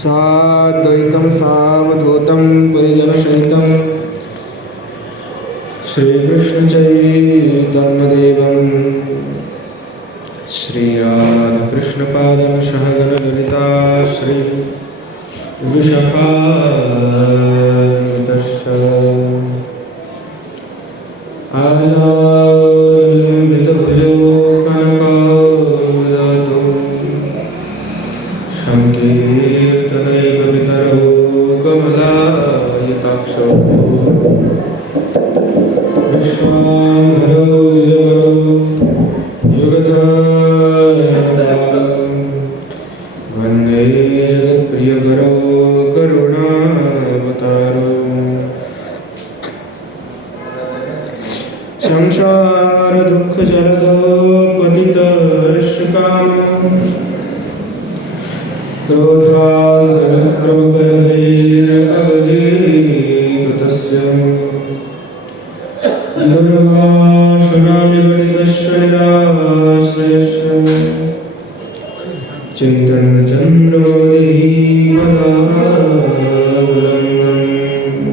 साद्वैतं सावधूतं परिजनसहितं श्रीकृष्णचैतन्यदेवं श्रीराधाकृष्णपादं सहगणललिता श्री विशाखान्वितश्च आजानुलम्बितभुजो कनकावदातु संकीर्तनैकपितरो कमलायताक्षो विश्वाम्भरो द्विजवरो युगधर्मपालो वन्दे जगत्प्रियकरो करुणावतारो संसारदुःखजलधो पतितस्य कामः क्रोधादनुक्रमकरभैरवलीकृतस्य दुर्भाषणानिगणितस्य निराश्रयस्य चैतन्यचन्द्रमौलिपदावलम्बम्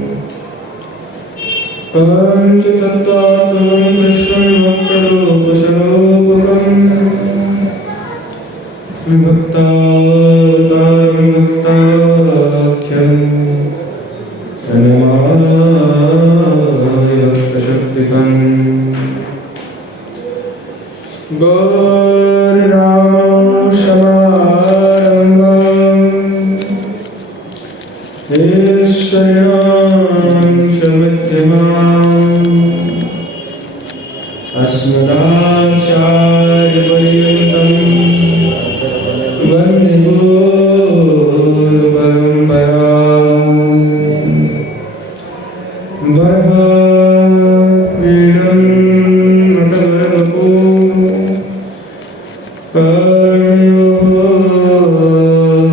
पञ्चतत्त्वात्मकं कृष्णं भक्तरूपस्वरूपकम् भक्तावतारं भक्ताख्यं प्रणमामि भक्तशक्तिकम् गौररामसमारम्भां ईश्वरीणां शमध्यमाम् अस्मदाचार्यपर्यन्तं वन्दे गुरुपरम्पराम् वरहापीडं नटवरवपु कर्णयो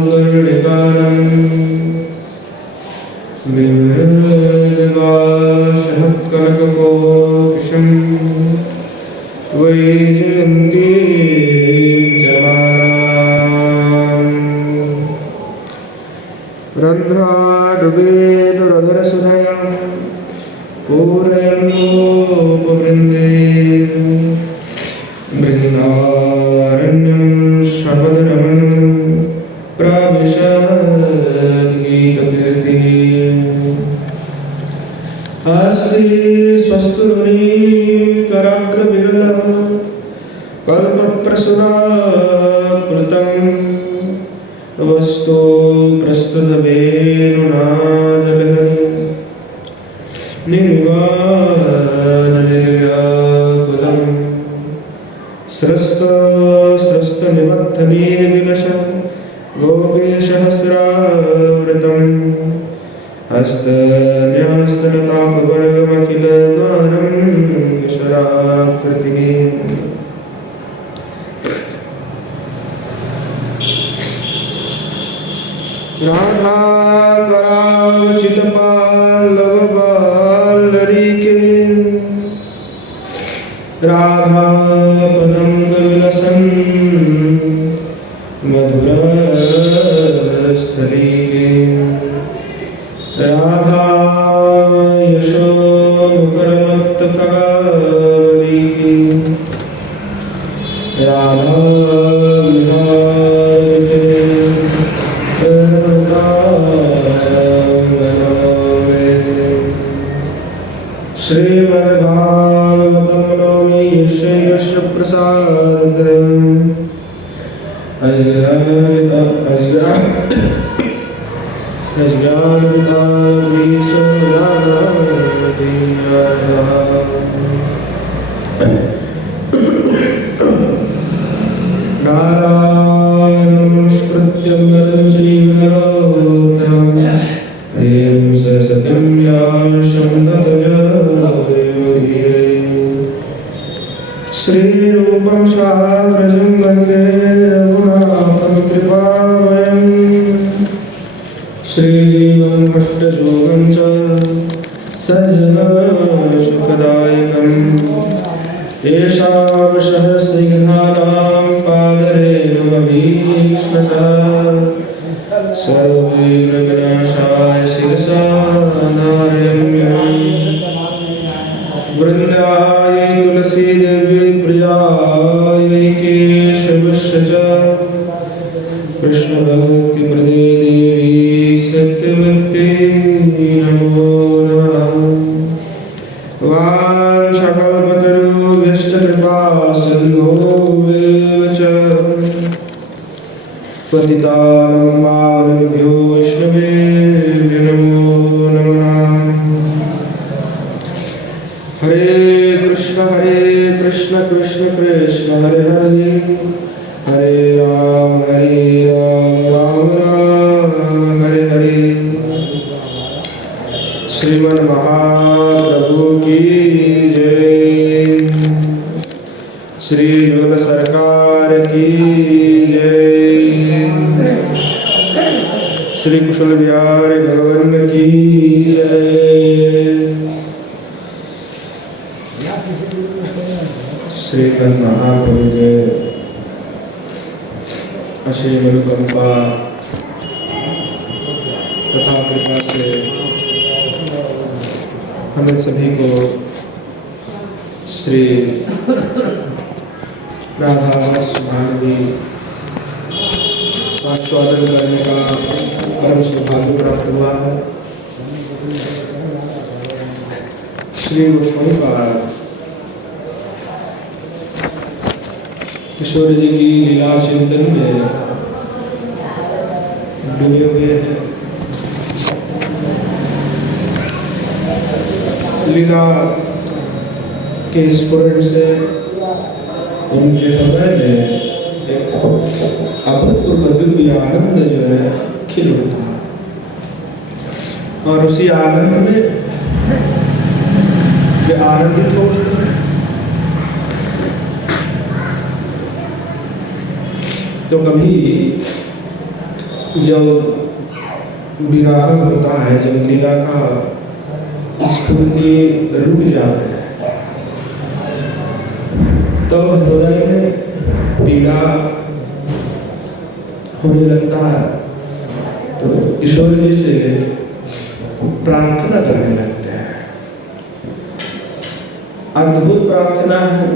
गरुडिकारं विमृदवासः कनककोकिशं वैजयन्तीं च मालाम् रन्ध्राडुबेनुरधरसुधया पूरयन्नोपवृन्दे बृन्दारण्यं सर्वदरमणं प्रविशद्गीतकीर्तिः अस्ति स्वस्तुरुणीकराग्रविरला कल्पप्रसूनाकृतं वस्तु प्रस्तुतवेणुनादलहरी निर्वाणनिर्व्याकुलं स्रस्तनिबद्धनीर्विलश गोपीसहस्रावृतं हस्तन्यास्तनतापवर्गमखिलद्वारं किशोराकृतिः राधाकरावचितपाल्लवबाल्लरीके राधापदं कविलसन् मधुरस्थलीके राधा यशोमुखरमत्तखगावलीके राधा श्रीमद्भागवतं नौमि यस्य प्रसादग्रहम् नारायणं नमस्कृत्य नरं चैव नरोत्तमं देवीं सरस्वतीं रूपं साव्रजं वन्दे रघुनाथं कृपावयम् श्रीजीवं भट्टयोगं च सज्जनसुखदायकम् येषावशः सिंहानां पादरेणुमभीक्ष्णशः सर्वविघ्नविनाशाय शिरसा नमाम्यहम् वृन्दाय तुलसी देव्यै प्रियायै केशवस्य च कृष्णभक्तिप्रदे देवी सत्यवत्यै नमो नमः वाञ्छाकल्पतरुभ्यश्च कृपासिन्धुभ्येव च पतितानां पावनेभ्यो वैष्णवेभ्यो नमो नमः हरे कृष्ण कृष्ण कृष्ण हरे हरे हरे राम राम राम हरे हरे श्रीमन महाप्रभु की जय श्री युगल सरकार की जय श्री कुशल विहार भगवान की जय श्री महाप्रभु जय असीम अनुकंपा तथा कृपा से हमें सभी को श्री राधा भागवती आस्वादन करने का परम सौभाग्य प्राप्त हुआ है। श्री गोस्वामी पाद किशोर जी की लीला चिंतन में डूबे हुए हैं। लीला के स्फुरण से उनके हृदय में एक अभूतपूर्व दिव्य आनंद जो है खिल उठा और उसी आनंद में वे आनंदित हो उठते। तो कभी जब विराह होता है, जब लीला का स्फूर्ति रुक जाते हैं, तो हृदय में पीड़ा होने लगता है। तो ईश्वर जी से प्रार्थना करने लगते हैं। अद्भुत प्रार्थना है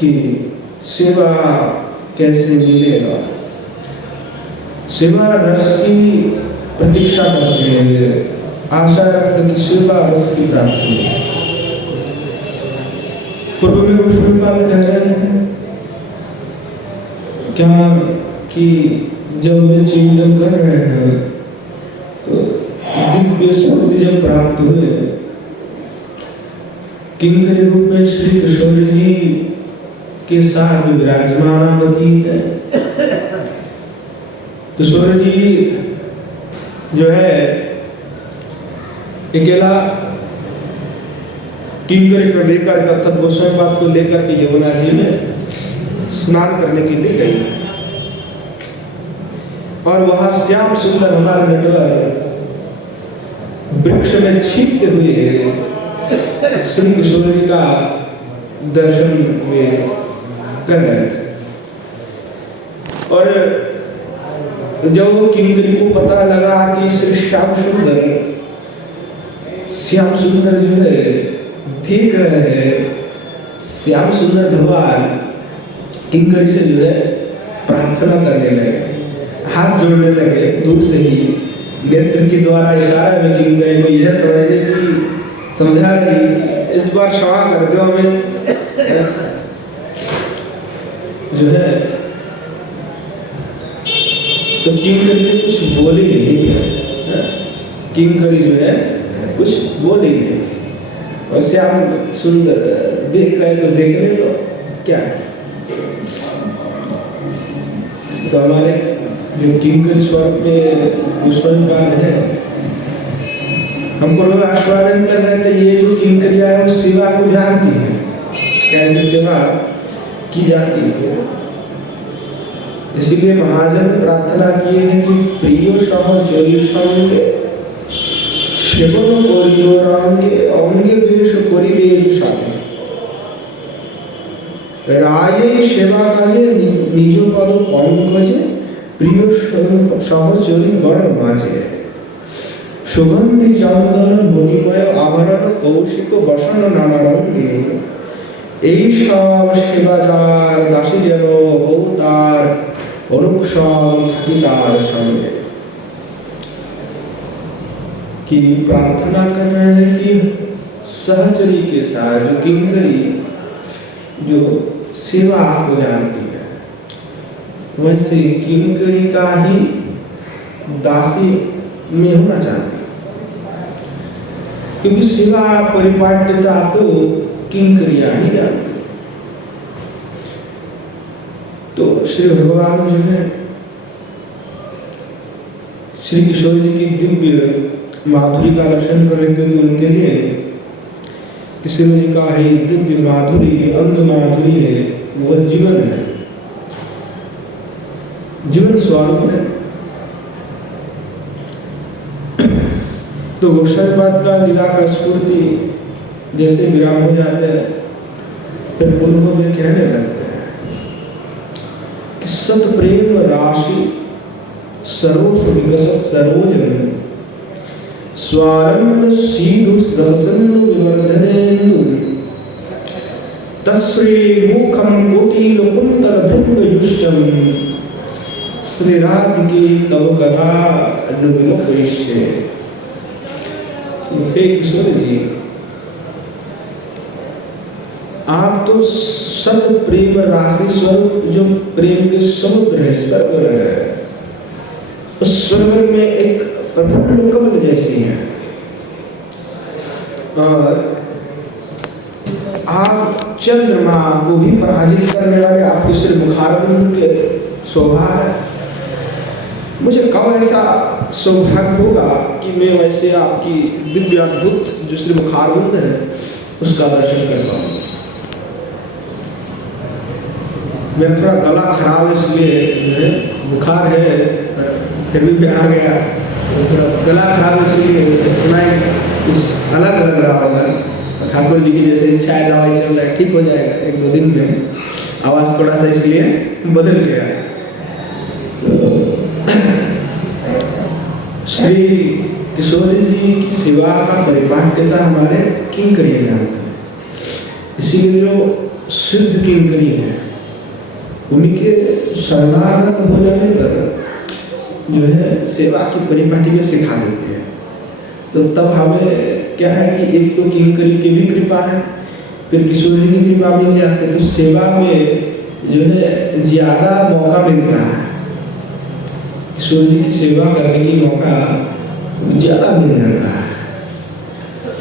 कि सेवा कैसे मिलेगा। सेवा रस की प्रतीक्षा करते हैं, आशा रखते कि सेवा रस की प्राप्ति। पूर्व में गोस्वामी पाद कह रहे थे क्या कि जब वे चिंतन कर रहे हैं तो दिव्य स्फूर्ति जब प्राप्त हुए, किंकरी रूप में श्री किशोर जी के साथ विराजमानावती है। किशोर जी जो है अकेला किंकरी को लेकर तब गोस्वामी पाद को लेकर के यमुना जी में स्नान करने के लिए गई और वहां श्याम सुंदर हमारे नटवर वृक्ष में छिपते हुए श्री किशोर जी का दर्शन में कर रहे थे। और जब वो किंकरी को पता लगा कि श्री श्याम सुंदर जो है देख रहे हैं, श्याम सुंदर भगवान किंकरी से जो है प्रार्थना करने लगे, हाथ जोड़ने लगे। दूर से ही नेत्र के द्वारा इशारा में किंकरी को यह समझा रही इस बार क्षमा कर दो हमें, जो है। तो किंकरी ने कुछ बोली नहीं, किंकरी जो है कुछ बोली नहीं। और श्याम सुंदर देख रहे तो देखने दो क्या। तो हमारे जो किंकर स्वर्ग में गोस्वामी पाद है, हमको लोग आस्वादन कर रहे थे ये जो किंकरिया है वो सेवा को जानती है। कैसे सेवा की जाती है। इसीलिए महाजन ने प्रार्थना की है कि प्रियो सह जयी संगे सेवन करियोरांगे अंगे बेश करिबेन साथे राये सेवा काजे निज पद पंकजे प्रिय सहचरी गण माझे सुगंधि चंदन मणिमय आभरण कौशिक बसन नाना रंगे এই সব সেবা যার দাসী যেন হও তার অনুক্ষণ থাকি তার সঙ্গে। कि प्रार्थना कर रहे हैं कि सहचरी के साथ जो किंकरी जो सेवा आपको जानती है वैसे किंकरी का ही दासी में होना चाहती है, क्योंकि सेवा परिपाट्यता तो किंकरिया ही जानती। तो श्री भगवान जो है श्री किशोर जी की दिव्य माधुरी का दर्शन करें, क्योंकि उनके लिए किशोर जी का ही दिव्य माधुरी अंग माधुरी है, वो जीवन है, जीवन स्वरूप है। तो गोसाईपाद का लीला का स्फूर्ति जैसे विराम हो जाते हैं फिर उनको वे कहने लगते हैं कि सत प्रेम राशि सरोष विकसत सरोजन स्वानंद सीधु रससिंधु विवर्धनेन्दु तस्श्री मुखम कोटिल कुंतल भृंग युष्टम श्री राधिके तव कदा अनुविलोकयिष्ये। हे किशोर जी, आप तो सत प्रेम राशि स्वरूप जो प्रेम के समुद्र है, सरोवर है, उस सरोवर में एक प्रफुल्ल कमल जैसी है, और आप चंद्रमा को भी पराजित करने वाले आपके श्री मुखारबिंद के शोभा है। मुझे कब ऐसा सौभाग्य होगा कि मैं वैसे आपकी दिव्य अद्भुत जो श्री मुखारबिंद है उसका दर्शन कर पाऊँ। मेरा थोड़ा गला खराब है, इसलिए बुखार है फिर भी आ गया, थोड़ा गला खराब है इसलिए सुनाई कुछ अलग लग रहा होगा। ठाकुर जी की जैसे इच्छा है, दवाई चल रहा है, ठीक हो जाएगा एक दो दिन में, आवाज़ थोड़ा सा इसलिए बदल गया। श्री किशोर जी की सेवा का परिपाट्यता हमारे किंकरी जानते हैं, इसीलिए जो सिद्ध किंकरी है उनके शरणागत हो जाने पर जो है सेवा की परिपाटी में सिखा देते हैं। तो तब हमें क्या है कि एक तो किंकरी की भी कृपा है, फिर किशोर जी की कृपा मिल जाती है, तो सेवा में जो है ज़्यादा मौका मिलता है, किशोर जी की सेवा करने की मौका ज़्यादा मिल जाता है।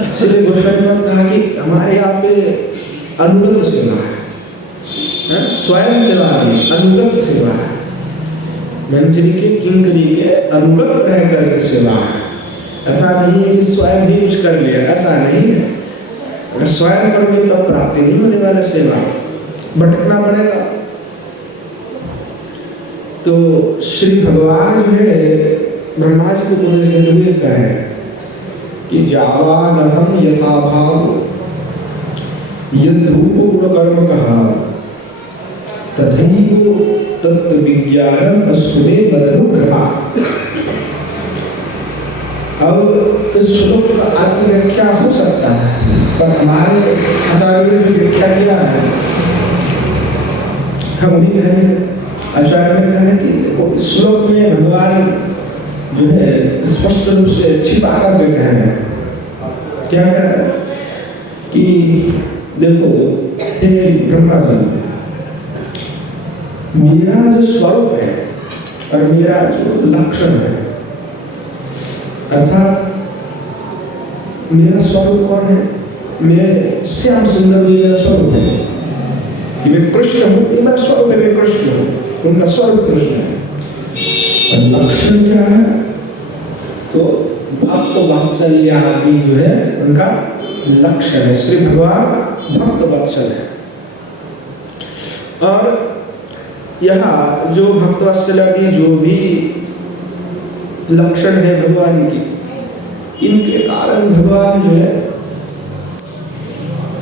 इसलिए गोस्वामीपाद कहा कि हमारे यहाँ पे अनुगत सेवा है, स्वयं सेवा नहीं, अनुगत सेवा है। मंजरी के किंकरी के अनुगत रह करके सेवा है। ऐसा नहीं है कि स्वयं ही कुछ कर लिया, ऐसा नहीं है। अगर स्वयं करोगे तब प्राप्ति नहीं होने वाला, सेवा भटकना पड़ेगा। तो श्री भगवान जो है ब्रह्मा जी को उपदेश देते हुए कहे कि जावानहं यथा भाव यद रूप गुण कर्म कहा तथैव तत्व विज्ञानम अस्मि मदनुग्रहात्। अब इस श्लोक का आत्म व्याख्या हो सकता है, पर हमारे आचार्यों ने जो व्याख्या किया है हम वही कहेंगे। आचार्य ने कहा कि देखो इस श्लोक में भगवान जो है स्पष्ट रूप से छिपा करके कह रहे हैं। क्या कह रहे हैं कि देखो हे ब्रह्मा जी, मेरा जो स्वरूप है और मेरा जो लक्षण है, अर्थात मेरा स्वरूप कौन है? मैं श्याम सुंदर मेरा स्वरूप है कि मैं कृष्ण हूँ, ये मेरा स्वरूप है, मैं कृष्ण हूँ, उनका स्वरूप कृष्ण है। और लक्षण क्या है? तो भक्त वात्सल्य आदि जो है उनका लक्षण है। श्री भगवान भक्त वात्सल है, और यहाँ जो भक्तवत्सलादि जो भी लक्षण है भगवान की, इनके कारण भगवान जो है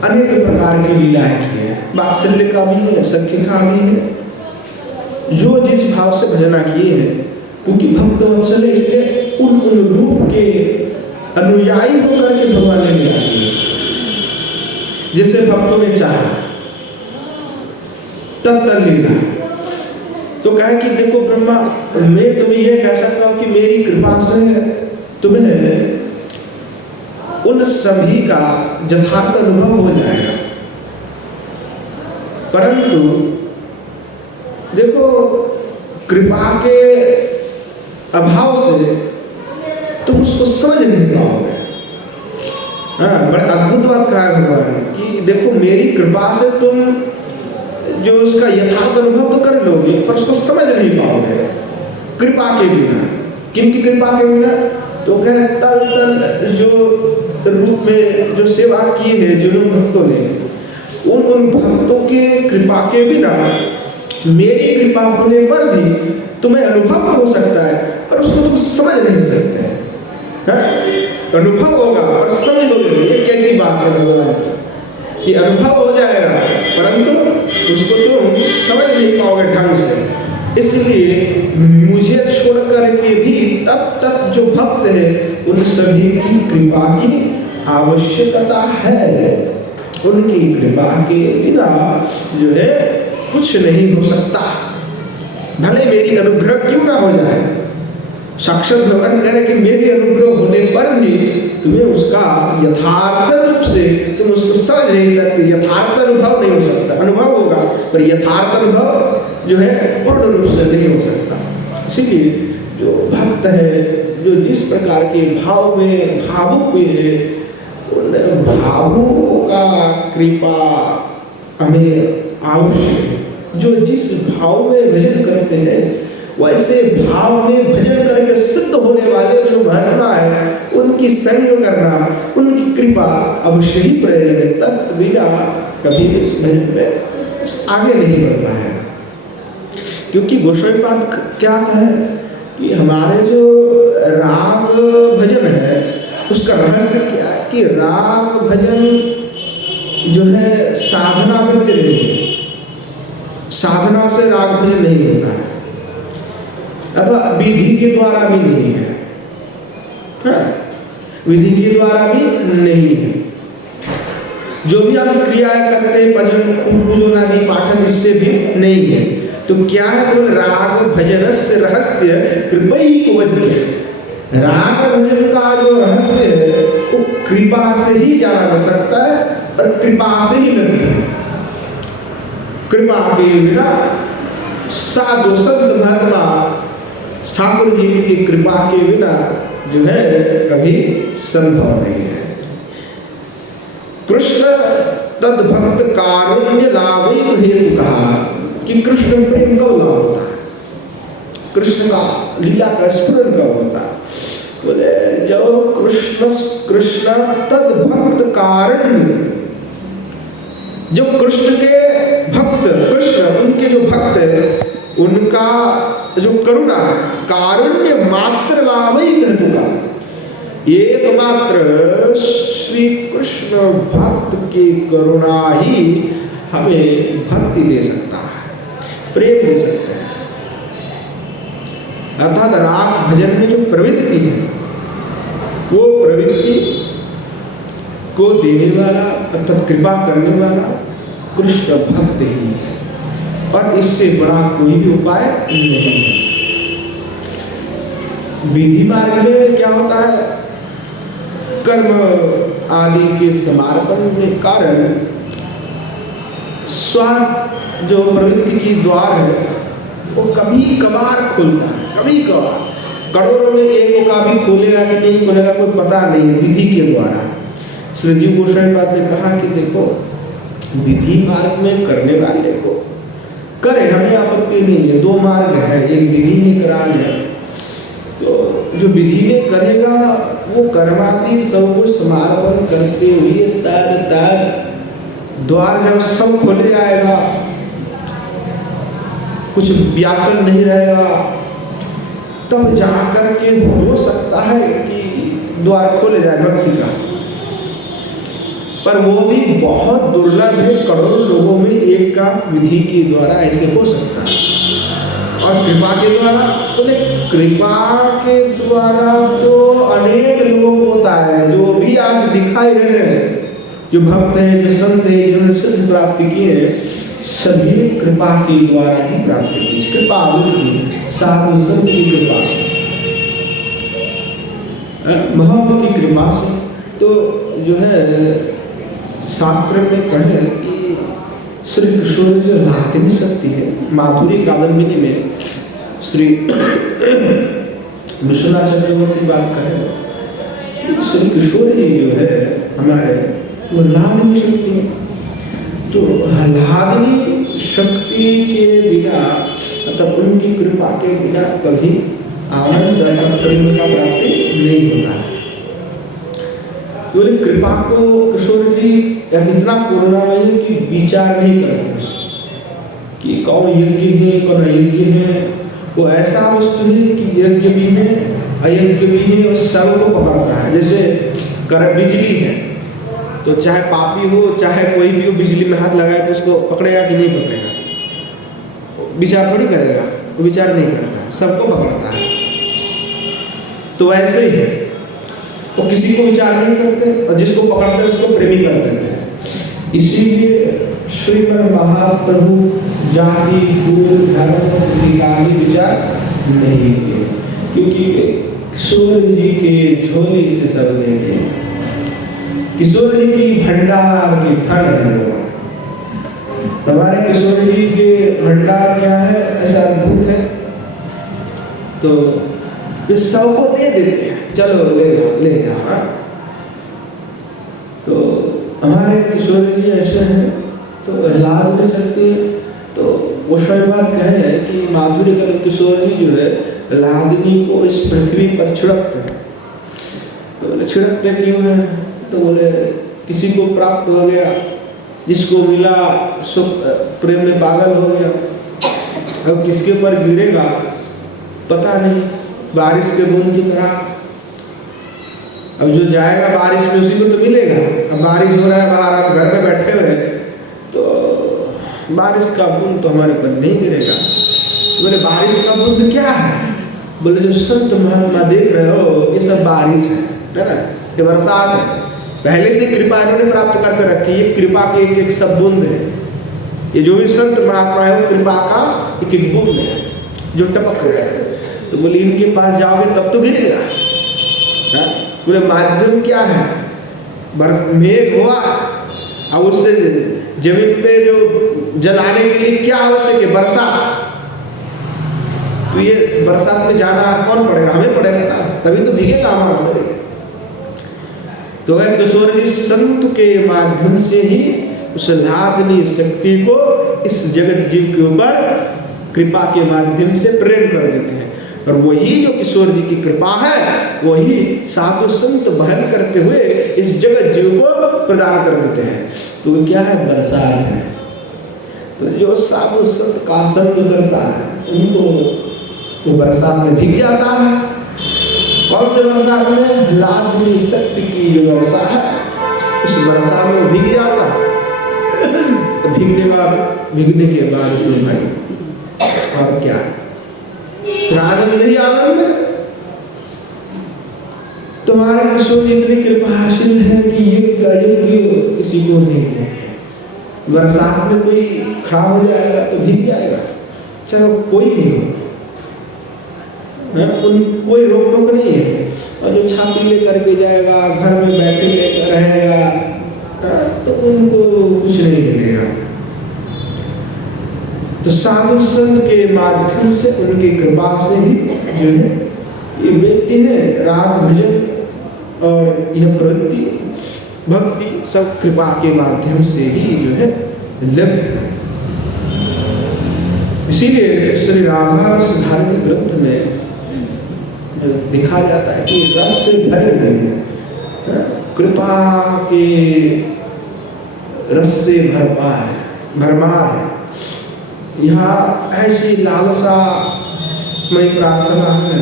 अनेक प्रकार की लीलाएं की है। वात्सल्य का भी है, सख्य का भी है, जो जिस भाव से भजना किए हैं। क्योंकि भक्तवत्सल्य इसलिए उन रूप के अनुयायी होकर के भगवान ने लीला की, जैसे भक्तों ने चाहा तत्तल लीला। तो कहे कि देखो ब्रह्मा, मैं तुम्हें यह कह सकता हूं कि मेरी कृपा से तुम्हें उन सभी का यथार्थ अनुभव हो जाएगा, परंतु देखो कृपा के अभाव से तुम उसको समझ नहीं पाओगे। हाँ, बड़े अद्भुत बात कहा है भगवान कि देखो मेरी कृपा से तुम जो उसका यथार्थ अनुभव तो कर लोगे, पर उसको समझ नहीं पाओगे कृपा के बिना। किनकी कृपा के बिना? तो कहे तल तल जो रूप में जो सेवा की है जिन भक्तों ने, उन भक्तों के कृपा के बिना मेरी कृपा होने पर भी तुम्हें अनुभव हो सकता है, पर उसको तुम समझ नहीं सकते। अनुभव होगा पर समझ लोगे। ये कैसी बात है भगवान की कि अनुभव हो जाएगा परंतु उसको तुम समझ नहीं पाओगे ढंग से। इसलिए मुझे छोड़ करके भी तत् जो भक्त है उन सभी की कृपा की आवश्यकता है। उनकी कृपा के बिना जो है कुछ नहीं हो सकता, भले मेरी अनुग्रह क्यों ना हो जाए। साक्षात भगवान कह रहे कि मेरे अनुग्रह होने पर भी तुम्हें उसका यथार्थ रूप से तुम उसको समझ नहीं सकते, यथार्थ अनुभव नहीं हो सकता। अनुभव होगा पर यथार्थ अनुभव जो है पूर्ण रूप से नहीं हो सकता। इसीलिए जो भक्त है, जो जिस प्रकार के भाव में भावुक हुए हैं, उन भावुकों का कृपा हमें आवश्यक है। जो जिस भाव में भजन करते हैं वैसे भाव में भजन करके सिद्ध होने वाले जो महात्मा है उनकी संग करना, उनकी कृपा अवश्य ही प्रयोजन है। तत्बिना कभी भी इस भजन में आगे नहीं बढ़ पाएगा। क्योंकि गोस्वामीपाद क्या कहे कि हमारे जो राग भजन है उसका रहस्य क्या है कि राग भजन जो है साधना में नहीं है, साधना से राग भजन नहीं होता है, अथवा विधि के द्वारा भी नहीं है। हाँ, विधि के द्वारा भी नहीं है। जो भी हम क्रियाएं करते हैं भजन पूजन आदि पाठन, इससे भी नहीं है। तो क्या है? तो राग भजन से रहस्य कृपैकवद्य। राग भजन का जो रहस्य है वो कृपा से ही जाना जा सकता है और कृपा से ही लभ्य है। कृपा के बिना साधु संत महात्मा ठाकुर जी की कृपा के बिना जो है कभी संभव नहीं है। कृष्ण तद भक्त कारुण्य लाभैक हेतु कहा कि कृष्ण प्रेम कब लाभ होता है, कृष्ण का लीला का स्फुरन कब होता है? बोले जब कृष्ण तद भक्त कारुण्य, जो कृष्ण के भक्त, कृष्ण उनके जो भक्त है उनका जो करुणा है, कारुण्य मात्र लाभैक हेतु का, एकमात्र श्री कृष्ण भक्त की करुणा ही हमें भक्ति दे सकता है, प्रेम दे सकता है। अर्थात राग भजन में जो प्रवृत्ति है वो प्रवृत्ति को देने वाला अर्थात कृपा करने वाला कृष्ण भक्त ही है, और इससे बड़ा कोई भी उपाय नहीं है। विधि मार्ग में क्या होता है? कर्म आदि के समर्पण के कारण स्वार्थ जो प्रवृत्ति की द्वार है वो कभी कभार खुलता है, कभी कभार। करोड़ों में एक का भी खोलेगा कि नहीं खोलेगा कोई पता नहीं है, विधि के द्वारा। श्री जीव गोस्वामीपाद ने कहा कि देखो विधि मार्ग में करने वाले को करे, हमें आपत्ति नहीं है। दो मार्ग है, एक विधि एक राग है। तो जो विधि में करेगा वो कर्मादि सब कुछ समर्पण करते हुए तर द्वार जब सब खोल जाएगा कुछ व्यासन नहीं रहेगा, तब जाकर के हो सकता है कि द्वार खोले जाए भक्ति का। पर वो भी बहुत दुर्लभ है, करोड़ों लोगों में एक का विधि के द्वारा ऐसे हो सकता है। और कृपा के द्वारा, बोले कृपा के द्वारा तो अनेक लोगों को होता है, जो भी आज दिखाई रहे हैं, जो भक्त हैं, जो संत हैं, जिन्होंने सिद्ध प्राप्ति की है, सभी ने कृपा के द्वारा ही प्राप्ति की। कृपा की साधु संत की कृपा से, महत्व की कृपा से। तो जो है शास्त्र में कहे कि श्री कृष्ण जो लादिनी शक्ति है, माधुरी कादम्बिनी में श्री विश्वनाथ चक्रवर्ती की बात करें कि श्री किशोर जी जो है हमारे, वो लादिनी शक्ति है। तो लादिनी शक्ति के बिना, मतलब उनकी कृपा के बिना कभी आनंद और प्रेम का प्राप्ति नहीं होता है। तो कृपा को किशोर जी इतना करुणामय है कि विचार नहीं करते कि कौन यज्ञ है कौन अयज्ञ है। वो ऐसा वस्तु है कि यज्ञ भी है अयज्ञ भी है और सबको पकड़ता है। जैसे कर बिजली है, तो चाहे पापी हो चाहे कोई भी हो, बिजली में हाथ लगाए तो उसको पकड़ेगा कि नहीं पकड़ेगा, विचार थोड़ी करेगा, वो विचार नहीं करता, सबको पकड़ता है। तो ऐसे ही है, वो किसी को विचार नहीं करते और जिसको पकड़ते हैं उसको प्रेमी कर देते हैं। इसीलिए श्रीमन महाप्रभु जाति कुल धर्म किसी का भी विचार नहीं किए, क्योंकि किशोर जी के झोली से सब लेंगे। किशोर जी की भंडार की धन है वो। हमारे किशोर जी के भंडार क्या है, ऐसा अद्भुत है। तो ये सबको दे देते हैं, चलो ले जाओ। तो हमारे किशोर जी ऐसे हैं, तो लाद नहीं सकते। तो वो शायद बात कहे कि माधुरी का किशोर जी जो है लादिनी को इस पृथ्वी पर छिड़कते हैं। तो बोले छिड़कते क्यों है, तो बोले किसी को प्राप्त हो गया, जिसको मिला सो प्रेम में पागल हो गया। अब किसके ऊपर गिरेगा पता नहीं, बारिश के बूंद की तरह। अब जो जाएगा बारिश में उसी को तो मिलेगा। अब बारिश हो रहा है बाहर, आप घर में बैठे हुए, तो बारिश का बूंद तो हमारे ऊपर नहीं गिरेगा। तो बोले बारिश का बूंद क्या है, बोले जो संत महात्मा देख रहे हो ये सब बारिश है ना, ये बरसात है। पहले से कृपा इन्होंने प्राप्त करके रखी, ये कृपा के एक एक सब बूंद है। ये जो भी संत महात्मा है वो कृपा का एक एक बूंद है जो टपक रहा है। तो बोले इनके पास जाओगे तब तो गिरेगा। बोले माध्यम क्या है, बरस मेघ हुआ, अब उससे जमीन पे जो जल आने के लिए क्या आवश्यक है, बरसात। तो ये बरसात में जाना कौन पड़ेगा, हमें पड़ेगा ना, तभी तो भीगेगा हमारा शरीर। तो किशोर जी संत के माध्यम से ही उस लादनी शक्ति को इस जगत जीव के ऊपर कृपा के माध्यम से प्रेरण कर देते हैं। और वही जो किशोर जी की कृपा है वही साधु संत बहन करते हुए इस जगत जीव को प्रदान कर देते हैं। तो वो क्या है, बरसात है। तो जो साधु संत का संग करता है उनको वो बरसात में भीग जाता है। कौन से बरसात में, लादनी शक्ति की जो वर्षा है उस वर्षा में भीग जाता है। तो भीगने के बाद तो भाई और क्या, आनंद ही आनंद है। तुम्हारे किशोर जी इतनी कृपा हासिल है कि यज्ञ अयज्ञ किसी को नहीं देखते। बरसात में कोई खड़ा हो जाएगा तो भीग जाएगा, चाहे कोई भी हो, उन कोई रोक टोक नहीं है। और जो छाती लेकर के जाएगा, घर में बैठे लेकर रहेगा, तो उनको कुछ नहीं मिलेगा। तो साधु संत के माध्यम से उनकी कृपा से ही जो है ये व्यक्ति है राग भजन और यह प्रवृत्ति भक्ति सब कृपा के माध्यम से ही जो है लभ्य है। इसीलिए श्री राधा रस धारित ग्रंथ में जो दिखा जाता है कि रस से भरे हुए हैं, कृपा के रस से भरमार है। यहाँ ऐसी लालसा मई प्रार्थना है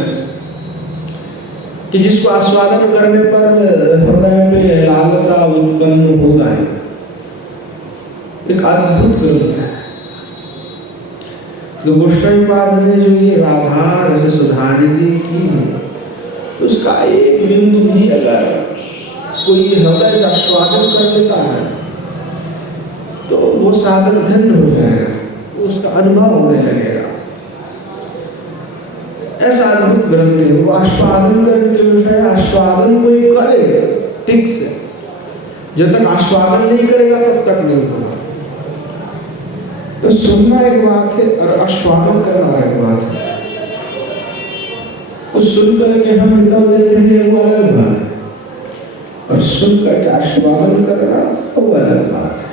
कि जिसको आस्वादन करने पर हृदय पे लालसा उत्पन्न होगा। एक अद्भुत ग्रंथ है जो गोस्वामीपाद ने जो ये राधा रस सुधानिधि की है, उसका एक बिंदु भी अगर कोई हृदय से आस्वादन कर लेता है तो वो साधक धन्य हो जाएगा, उसका अनुभव होने लगेगा। ऐसा अद्भुत ग्रंथ है। वो आस्वादन करने के विषय, आस्वादन कोई करे ठीक से, जब तक आस्वादन नहीं करेगा तब तक नहीं होगा। तो सुनना एक बात है और आस्वादन करना एक बात है। तो सुन करके हम निकाल देते हैं वो अलग बात है, और सुन करके आस्वादन करना वो अलग बात है।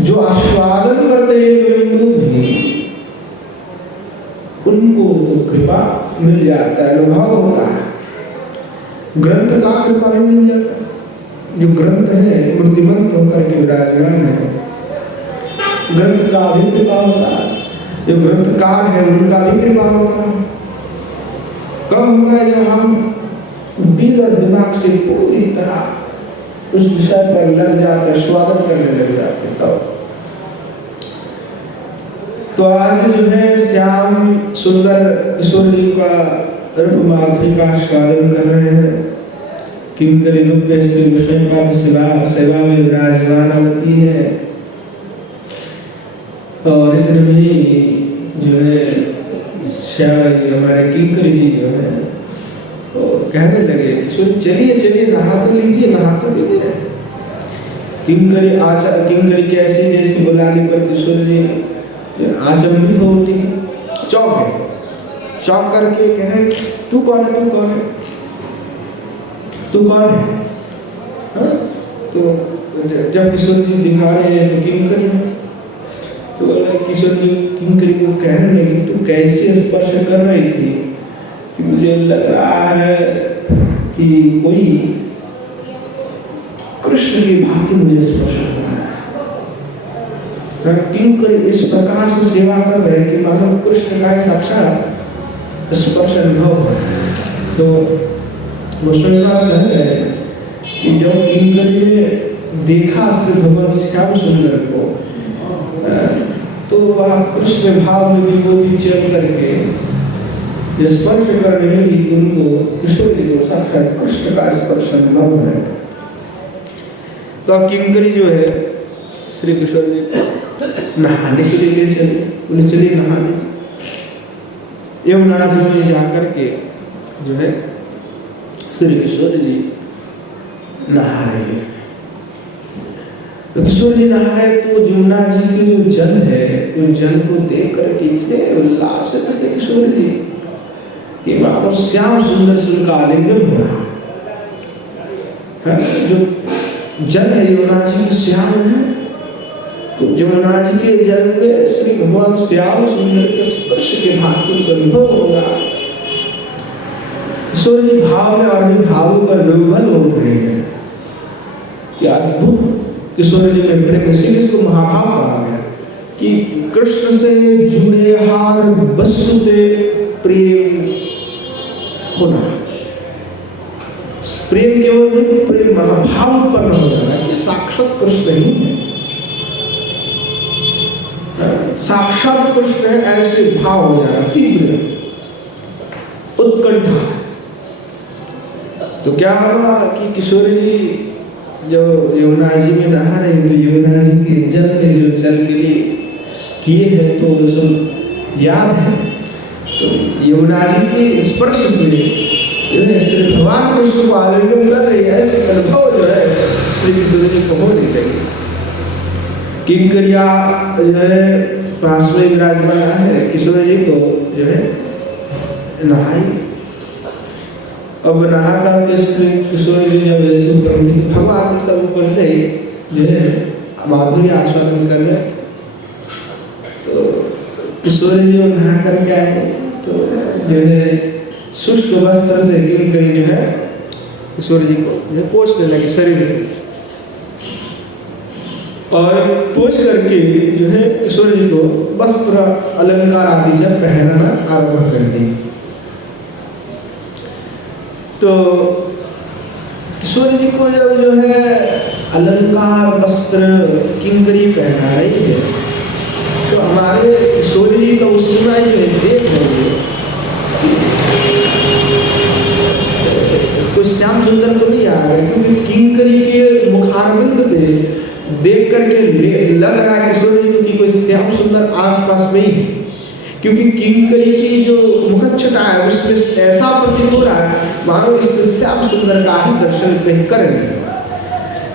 जो आस्वादन करते हैं बिंदु भी, उनको तो कृपा मिल जाता है, अनुभव होता है। ग्रंथ का कृपा भी मिल जाता है। जो ग्रंथ है मूर्तिमंत होकर के विराजमान है, ग्रंथ का भी कृपा होता है। जो ग्रंथकार है उनका भी कृपा होता है। कब होता है? जब हम दिल और दिमाग से पूरी तरह उस विषय पर लग जाते, स्वागत करने लग जाते तब। तो आज जो है श्याम सुंदर किशोर जी का रूप माधुरी का स्वागत कर रहे हैं। किंकरी रूप में श्री गोस्वामीपाद सेवा में विराजमान होती है। और इतने भी जो है हमारे किंकरी जी जो है तो कहने लगे किशोर चलिए चलिए नहा तो लीजिए, नहा तो लीजिए। किंकरी कैसी जैसी बुलाने पर किशोर जी आचंबित हो उठी, चौंक करके कह रहे तू कौन है, तू कौन है, तू कौन है? हाँ? तो जब किशोर जी दिखा रहे हैं तो किंकरी है। तो बोला किशोर जी किंकरी को कहने लगे तू कैसे स्पर्श कर रही थी कि मुझे लग रहा है कि कोई कृष्ण की भांति मुझे स्पर्श कर रहा है। किंकरी इस प्रकार से सेवा कर रहे कि मानो कृष्ण का साक्षात स्पर्श अनुभव है। तो गोस्वामीपाद कह रहे हैं कि जब किंकरी ने देखा श्री भगवान श्याम सुंदर को, तो वह कृष्ण भाव में भी वो भी चल करके स्पर्श करने लगी, तो उनको किशोर जी को साक्षात कृष्ण का स्पर्श अनुभव है। तो किंकरी जो है श्री किशोर जी नहाने के लिए ले चले, बोले चलिए नहा लीजिए। यमुना जी में जाकर के जो है श्री किशोर जी नहा रहे हैं। तो किशोर जी नहा रहे तो यमुना जी की जो जल है, वो जल को देख करके इतने उल्लासित थे किशोर जी कि मानो श्याम सुंदर से उनका आलिंगन हो रहा है। जो जल है यमुना जी की श्याम है, तो यमुना जी के जल में श्री भगवान श्याम सुंदर के स्पर्श के भाव का अनुभव हो रहा है। किशोर जी भाव में और भी भावों पर विह्वल हो रहे हैं कि अद्भुत किशोर जी में प्रेम, इसीलिए इसको महाभाव कहा गया कि कृष्ण से जुड़े हार वस्तु से प्रेम होना। प्रेम केवल नहीं, प्रेम महाभाव उत्पन्न हो जाना कि साक्षात कृष्ण ही है, साक्षात कृष्ण है, ऐसे भाव हो जाना, तीव्र उत्कंठा। तो क्या हुआ कि किशोर जी जो यमुना जी में नहा रहे हैं, तो यमुना जी के जल में जो जल के लिए किए हैं तो सब याद है। तो यमुना जी के स्पर्श से जो है श्री भगवान कृष्ण को आलिंगन कर रही है, ऐसे अनुभव जो है श्री किशोर जी को हो नहीं लगी। किंकरिया जो है पास में विराजमान है, किशोर जी को जो है नहाई। अब नहा करके किशोर जी जब ऐसे भगवान ने सब ऊपर से जो है माधुर्य आस्वादन कर रहे थे। तो किशोर जी नहा करके आए तो जो है शुष्क वस्त्र से किंकरी जो है किशोर जी को पोंछने लगे शरीर में। और पोछ करके जो है किशोर जी को वस्त्र अलंकार आदि जब पहनना आरंभ कर दी। तो किशोर जी को जब जो है अलंकार वस्त्र किंकरी पहना रही है, तो हमारे किशोर जी तो उस समय जो है देख रहे हैं तो श्याम सुंदर को नहीं आ गया, क्योंकि किंकरी के मुखारबिंद पे देख करके लग रहा है किशोर जी को कि कोई श्याम सुंदर आसपास में ही है, क्योंकि किंकरी की जो मुखच्छटा है उसमें ऐसा प्रतीत हो रहा है मानो इसने श्याम सुंदर का ही दर्शन कहीं कर लिया।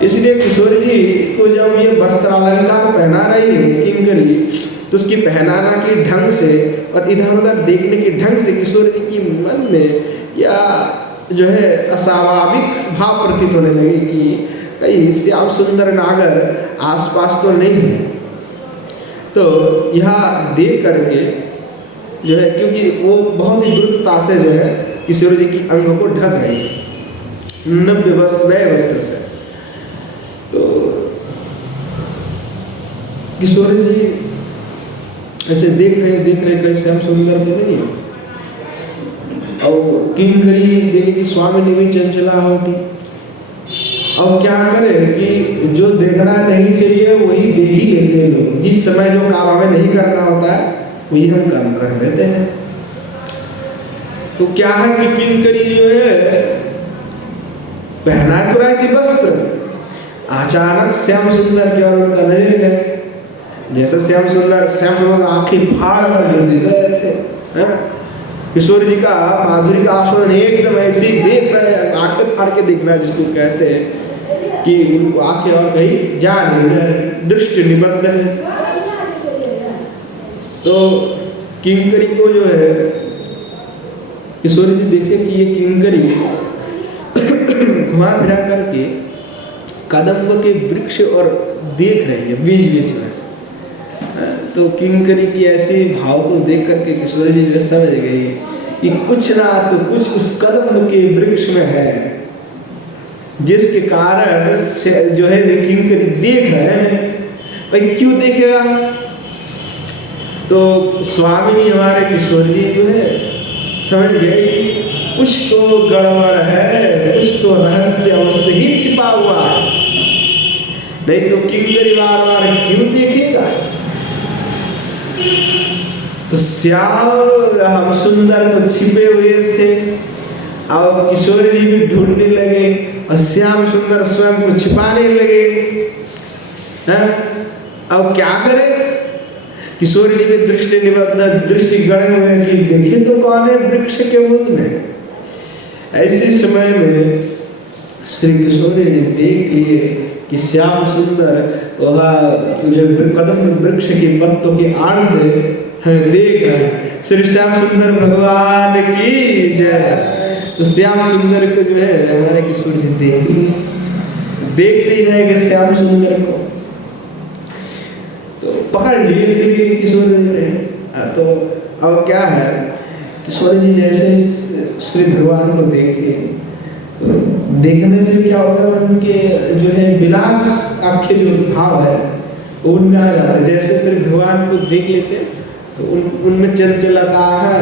इसलिए किशोर जी को जब ये वस्त्र अलंकार पहना रही है किंकरी, तो उसकी पहनाना के ढंग से और इधर उधर देखने के ढंग से किशोर जी की मन में या जो है अस्वाभाविक भाव प्रतीत होने लगे कि कहीं श्याम सुंदर नागर आसपास तो नहीं है। तो यह देख करके जो है, क्योंकि वो बहुत ही द्रुतता से जो है किशोर जी की अंग को ढक रही थी नए वस्त्र से। तो किशोर जी ऐसे देख रहे कहीं श्याम सुंदर तो नहीं है। और किंकरी देखे कि स्वामी ने भी चंचला होगी, और क्या करे कि जो देखना नहीं चाहिए वही देख ही लेते हैं लोग। जिस समय जो काम हमें नहीं करना होता है वही हम काम कर लेते हैं। तो क्या है कि किंकरी जो है पहना तो रही थी वस्त्र, अचानक श्याम सुंदर की ओर उनका नजर गया। जैसे श्याम सुंदर आंखें फाड़ कर दिख रहे थे। किशोर जी का माधुरी का आस्वादन एकदम ऐसे ही देख रहे हैं, आंखें फाड़ के देखना जिसको कहते हैं कि उनको आंखें और कहीं जा नहीं रहे, दृष्टि निबद्ध है। तो किंकरी को जो है किशोर जी देखे कि ये किंकरी घुमा फिरा करके कदम्ब के वृक्ष और देख रही है बीच बीच में। तो किंकरी की ऐसी भाव को देख करके किशोर जी जो समझ गई कि कुछ ना तो कुछ उस कदम्ब के वृक्ष में है, जिसके कारण से जो है किंकरी देख रहे हैं। भाई क्यों देखेगा? तो स्वामी हमारे किशोर जी जो है समझ गए कि कुछ तो गड़बड़ है, कुछ तो रहस्य उससे ही छिपा हुआ है, नहीं तो किंकरी बार बार क्यों देखेगा। तो श्याम हम सुंदर तो छिपे हुए थे, और किशोर जी भी ढूंढने लगे और श्याम सुंदर स्वयं को छिपाने लगे। अब क्या करे? किशोर जी भी दृष्टि निबद्ध, दृष्टि गड़े हुए कि देखे तो कौन है वृक्ष के मूल में। ऐसे समय में श्री किशोर जी देख लिए कि श्याम सुंदर वह जो कदम वृक्ष के पत्तों की आड़ से देख रहे हैं। श्री श्याम सुंदर भगवान की जय। तो श्याम सुंदर को जो है हमारे किशोर जी देख लिए, देखते ही रहेंगे श्याम सुंदर को। तो पकड़ लिए श्री किशोर जी ने। तो अब क्या है, किशोर जी जैसे श्री भगवान को देखे तो देखने से क्या होगा, उनके जो है विलास आखे जो भाव है वो उनमें आ जाता है। जैसे श्री भगवान को देख लेते तो उनमें चंचलता है,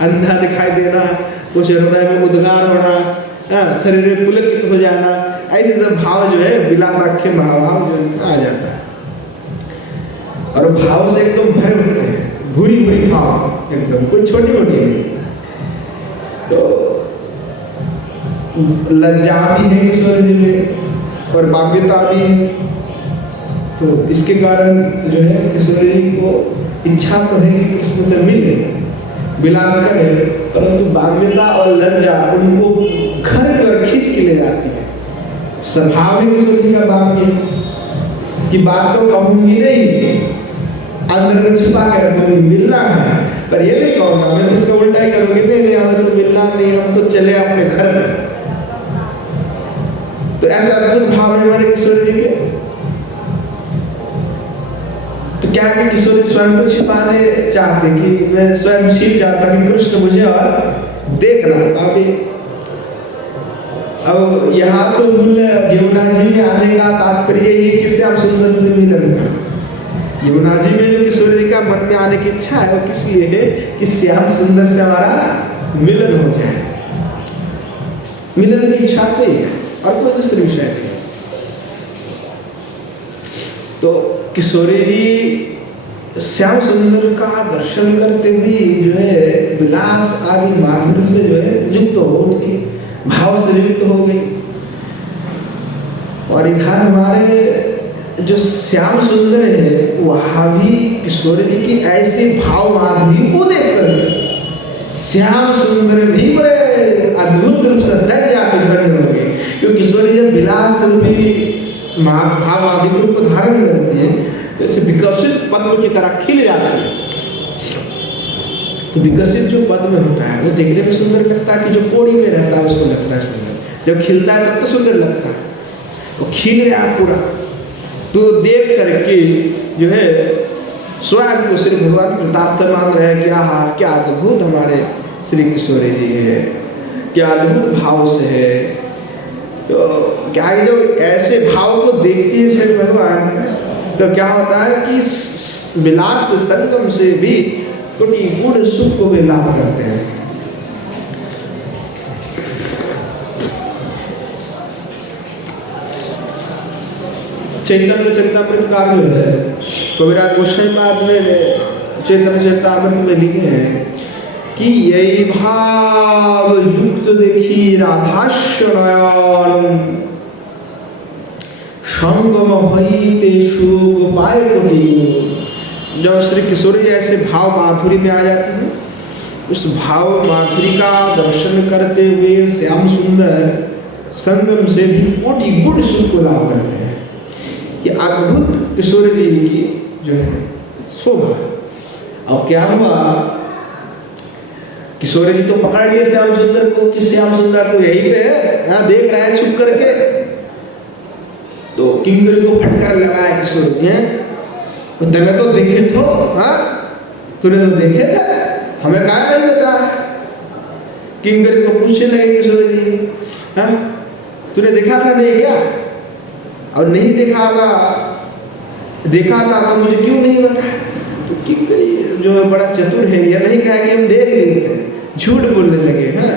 अंधा दिखाई देना, कुछ हृदय में उद्गार होना, शरीर में पुलकित हो जाना, ऐसे सब भाव जो है विलासाख्य महाभाव जो आ जाता है। और भाव से एकदम भरे उठते हैं, भूरी भूरी भाव एकदम, कोई छोटी मोटी नहीं। तो लज्जा भी है किशोर जी में और बाध्यता भी है। तो इसके कारण जो है किशोर जी को इच्छा तो है कि कृष्ण से मिले, विलास करे, परंतु बाध्यता और लज्जा उनको घर पर खींच के ले जाती है। स्वभाव है किशोर जी का बाध्य कि बात तो कहूंगी नहीं, अंदर में छुपा के रखूंगी, मिलना है, पर ये नहीं कहूँगा, मैं तो उसका उल्टा ही करूंगी, नहीं हमें तो मिलना नहीं, हम तो चले अपने घर में। तो ऐसे अद्भुत भाव है हमारे किशोर जी के। तो क्या है कि किशोर जी स्वयं को छिपाने चाहते कि मैं स्वयं छिप जाता कि कृष्ण मुझे और देख रहा। अभी अब यहाँ तो मूल यमुना जी में आने का तात्पर्य ये कि श्याम सुंदर से मिलन का। यमुना जी में जो किशोर जी का मन में आने की इच्छा है वो किस लिए है कि श्याम सुंदर से हमारा मिलन हो जाए, मिलन की इच्छा से ही है और कोई दूसरी विषय नहीं। तो किशोरी जी श्याम सुंदर का दर्शन करते हुए जो है विलास आदि माधुर्य से जो है युक्त हो उठी, भाव से युक्त हो गई। और इधर हमारे जो श्याम सुंदर है वहाँ भी किशोरी जी की ऐसे भाव माधुर्य को देख कर श्याम सुंदर भी बड़े अद्भुत रूप से धन्य हो गए। क्योंकि किशोरी जब विलास रूपी भाव आदि रूप को धारण करते हैं तो ऐसे विकसित पद्म की तरह खिल जाते हैं। तो विकसित जो पद्म होता है वो देखने में सुंदर लगता है, कि जो कोड़ी में रहता है उसको लगता है सुंदर, जब खिलता है तब तो सुंदर लगता है। वो खिल रहा है पूरा, तो देख करके जो है स्वयं को श्री भगवान कृतार्थ मान रहे हैं कि हाँ क्या अद्भुत हमारे श्री किशोरी जी है, क्या अद्भुत भाव से है। तो क्या है जब ऐसे भाव को देखती है श्री भगवान तो क्या होता है कि विलास संगम से भी कोटि गुण सुख को भी लाभ करते हैं। चैतन्य चरितामृत का जो है कविराज गोस्वामी महाराज ने चैतन्य चरितामृत में लिखे हैं कि यही भाव युक्त देखी राधास्य नयन संगम हईते सुख पाए कोटि। जब श्री किशोरी ऐसे भाव माधुरी में आ जाते हैं, उस भाव माधुरी का दर्शन करते हुए श्याम सुंदर संगम से भी कोटि गुण सुख को लाभ करते हैं। कि अद्भुत किशोरी जी की जो है शोभा। अब क्या हुआ, किशोरी जी तो पकड़ लिए श्याम सुंदर को कि श्याम सुंदर तो यहीं पे है, यहाँ देख रहा है छुप करके। तो किंकरी को फटकार लगाया किशोरी जी हैं, तूने तो देखे तो, हाँ तूने तो देखे थे, हमें कहा नहीं बता। किंकरी को पूछने लगे किशोरी जी, हाँ तूने देखा था नहीं क्या? और नहीं देखा था तो मुझे क्यों नहीं बताया? तो किंकरी जो है बड़ा चतुर है, या नहीं कहा कि हम देख लेते हैं, झूठ बोलने लगे। हाँ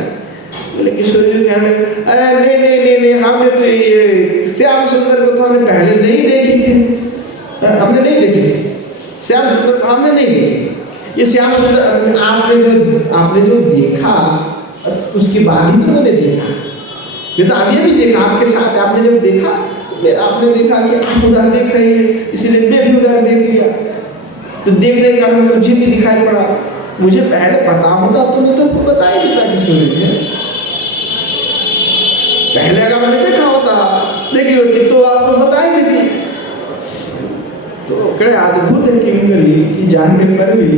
बोले किशोरी जी कहने लगे, अरे नहीं हमने तो ये श्याम सुंदर को तो हमने पहले नहीं देखी थी, हमने नहीं देखी थी श्याम सुंदर को, हमने नहीं देखी थी। ये श्याम सुंदर आपने जो देखा उसके बाद ही तो मैंने देखा। ये तो आगे भी देखा आपके साथ, आपने जब देखा आपने देखा कि आप उधर देख रही है, इसीलिए मैं भी उधर देख लिया। तो देखने के कारण मुझे भी दिखाई पड़ा। मुझे पहले पता होता तो मैं तो आपको बता ही देता किशोरी जी। पहले अगर मैं देखा होता, देखी होती तो आपको बता ही देती। तो कड़े अद्भुत है किंकरी की जानने पर भी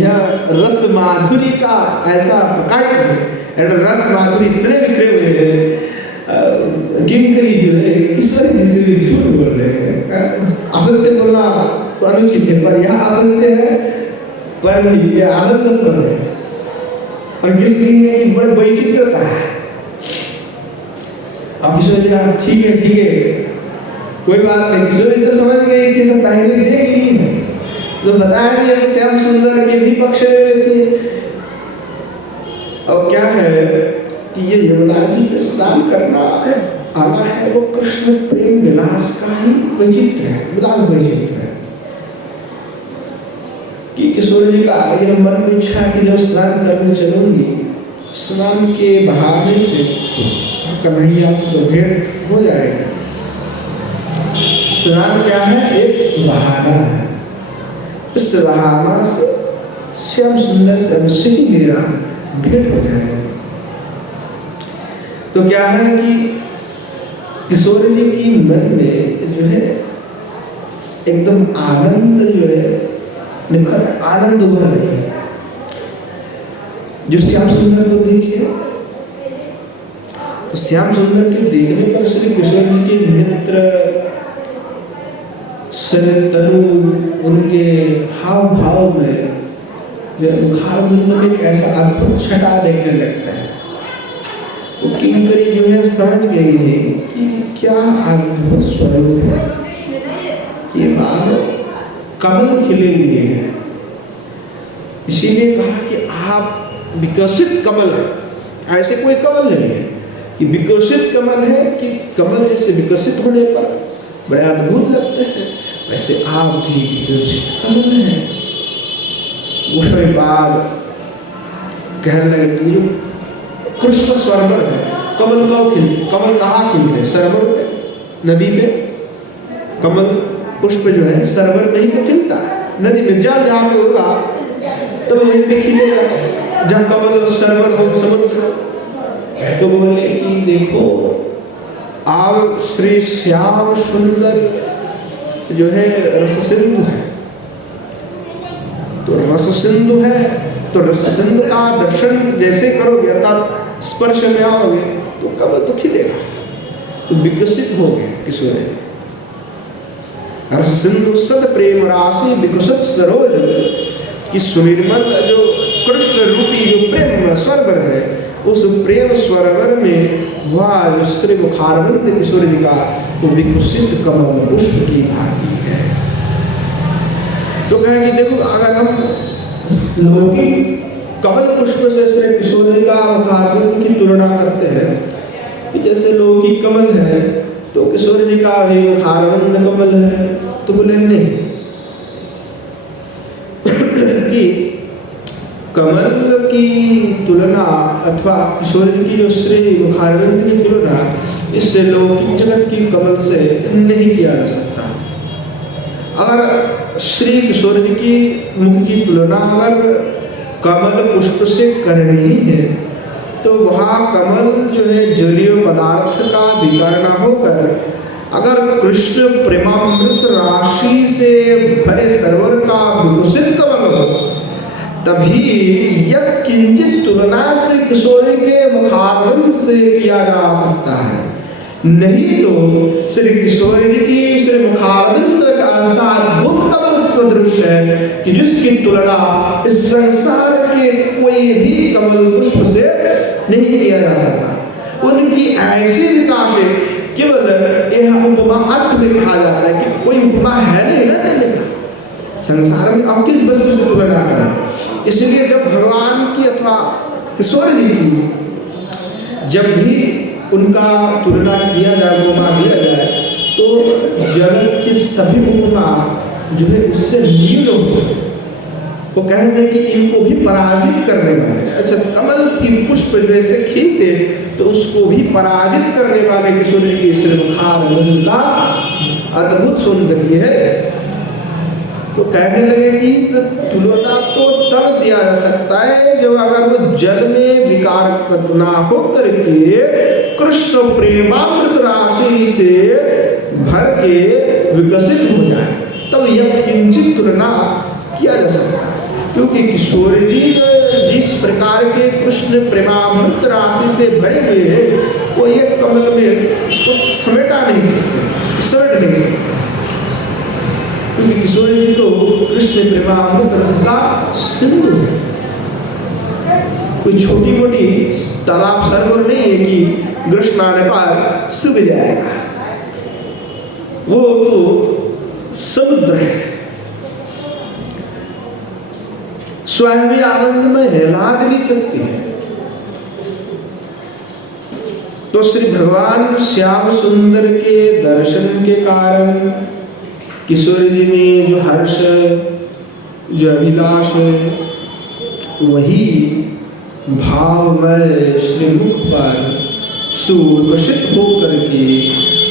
यह रस माधुरी का ऐसा प्रकट है, रस माधुरी इतने बिखरे हुए हैं। किंकरी जो है किशोरी जी से भी झूठ बोल रहे हैं। असत्य बोलना तो अनुचित है, पर यह असत्य है पर भी यह आनंदप्रद है। और किसलिए है कि बड़े वैचित्रता है। अब किशोरी जी ठीक है कोई बात नहीं, किशोरी तो समझ गई कि तो पहले देख ली है, तो बताया नहीं कि श्याम सुंदर के भी पक्ष ले लेते। और क्या है कि ये यमुना जी में स्नान करना आना है, वो कृष्ण प्रेम विलास का ही वैचित्र है, विलास वैचित्र है। कि किशोरी जी का यह मन में इच्छा है कि जब स्नान करने चलूंगी, स्नान के बहाने से कन्हैया से तो भेंट हो जाएगी। स्नान क्या है? एक बहाना है। इस बहाना से श्याम सुंदर से अवश्य ही मेरा भेंट हो जाएगा। तो क्या है कि किशोरी जी की मन में जो है एकदम आनंद जो है निखर, आनंद उभर रही है। जो श्याम सुंदर को देखिए, श्याम सुंदर के देखने पर श्री किशोर जी के मित्र शरीर तनु उनके हाव भाव में जो मुखारबिंद में एक ऐसा अद्भुत छटा देखने लगता है तो किंकरी जो है समझ गई है कि क्या अद्भुत स्वरूप है, ये मानो कमल खिले हुए हैं। इसीलिए कहा कि आप विकसित कमल है, ऐसे कोई कमल नहीं है कि विकसित कमल है कि कमल जैसे विकसित होने पर बड़े अद्भुत लगते हैं, वैसे आप भी विकसित कमल हैं। उसके बाद कहने लगे कि जो कृष्ण सरोवर है, कमल कहाँ खिलते? सरोवर पे, नदी पे। कमल पुष्प जो है सरोवर में ही तो खिलता है, नदी में। जल जहाँ पे होगा तो वहीं पे खिलेगा, जहाँ कमल सरोवर हो, समुद्र हो। तो बोले कि देखो आप श्री श्याम सुंदर जो है रस सिंधु है, तो रस सिंधु है तो रस सिंधु का दर्शन जैसे करोगे अर्थात स्पर्श में आओगे तो कमल तो खिलेगा, तो विकसित होगे। किशोर रस सिंधु सद प्रेम राशि विकसित सरोज, कि सुनिर्मल जो कृष्ण रूपी जो प्रेम सरोवर है, उस प्रेम सरोवर में वह जो श्री मुखारविंद किशोर जी का वो विकसित कमल पुष्प की भांति है। तो कहे कि देखो अगर हम लौकिक कमल पुष्प से श्री किशोर जी का मुखारविंद की तुलना करते हैं कि जैसे लौकिक कमल है तो किशोर जी का भी मुखारविंद कमल है, तो बोले नहीं कि कमल की तुलना अथवा किशोर जी की जो श्री मुखारविंद की तुलना इससे लौकिक जगत की कमल से नहीं किया जा सकता। अगर श्री किशोर जी की मुख की तुलना अगर कमल पुष्प से करनी ही है तो वहाँ कमल जो है जलीय पदार्थ का विकार न होकर अगर कृष्ण प्रेमामृत राशि से भरे सरोवर का विकसित कमल हो तभी यत् किंचित तुलना से किशोर के मुखारविंद से किया जा सकता है, नहीं तो श्री किशोर जी की श्री मुखारविंद का ऐसा अद्भुत कमल सदृश है कि जिसकी तुलना इस संसार के कोई भी कमल पुष्प से नहीं किया जा सकता। उनकी ऐसी विकास है, केवल यह उपमा अर्थ में कहा जाता है कि कोई उपमा है नहीं ना देने का संसार में, अब किस वस्तु से तुलना करें। इसलिए जब भगवान की अथवा किशोर जी की जब भी उनका तुलना किया जाए, उपमा दिया जाए, तो जगत के सभी उपमा जो है उससे नील हो, वो कहते हैं कि इनको भी पराजित करने वाले। अच्छा, कमल की पुष्प जैसे खिलते तो उसको भी पराजित करने वाले किशोर जी की श्री मुखारविंद का अद्भुत सौंदर्य है। तो कहने लगे कि तुलना तो तब दिया जा सकता है जब अगर वो जल में विकार ना हो करके कृष्ण प्रेमामृत राशि से भर के विकसित हो जाए, तब यह किंचित तुलना किया जा सकता है। क्योंकि किशोर जी जिस प्रकार के कृष्ण प्रेमामृत राशि से भरे हुए हैं वो एक कमल में उसको समेटा नहीं सकते, समेट नहीं सकते, क्योंकि किशोर जी तो कृष्ण प्रेमामृत रस का सिंधु है। कोई छोटी मोटी तालाब सरोवर नहीं है कि ग्रीष्म आने पर सूख जाएगा, वो तो समुद्र है, स्वयं भी आनंद में हिला नहीं सकती है। तो श्री भगवान श्याम सुंदर के दर्शन के कारण किशोर जी में जो हर्ष, जो अभिलाष है, वही भावमय श्रीमुख पर सुप्रसिद्ध होकर के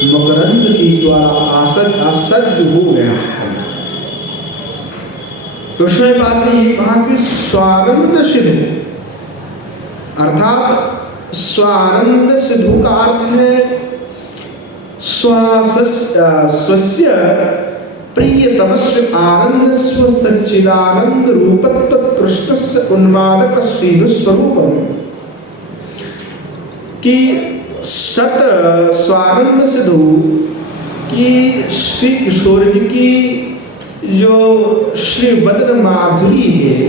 मकरंद की द्वारा आसद्ध हो गया है। तो उसमें बात ने कहा कि स्वानंद सिद्धू, अर्थात स्वानंद सिद्धू का अर्थ है स्वस्य प्रियतमस्य आनंद स्व सच्चिदानंद रूपत्व कृष्णस्य उन्मादक सिद्धू स्वरूपम, कि सत स्वानंद सिद्धू की श्री किशोर जी की जो श्री बदन माधुरी है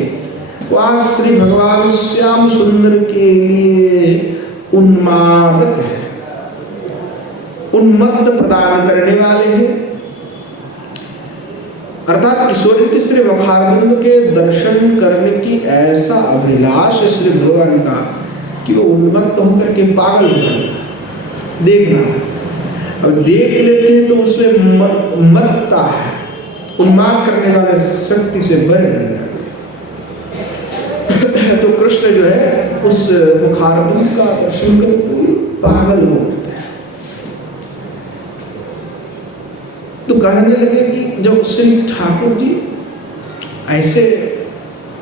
वह श्री भगवान श्याम सुंदर के लिए उन्मादक है, उन्मत्त प्रदान करने वाले हैं। अर्थात किशोर के श्री मुखारबिंद के दर्शन करने की ऐसा अभिलाष है श्री भगवान का कि वो उन्मत्त होकर के पागल हो जाता। देखना, अब देख लेते हैं तो उसमें मत्ता है, उन्माद करने वाले शक्ति से भरे हुए। तो कृष्ण जो है उस मुखारबिंद का दर्शन करके पागल हो उठते हैं। तो कहने लगे कि जब श्री ठाकुर जी ऐसे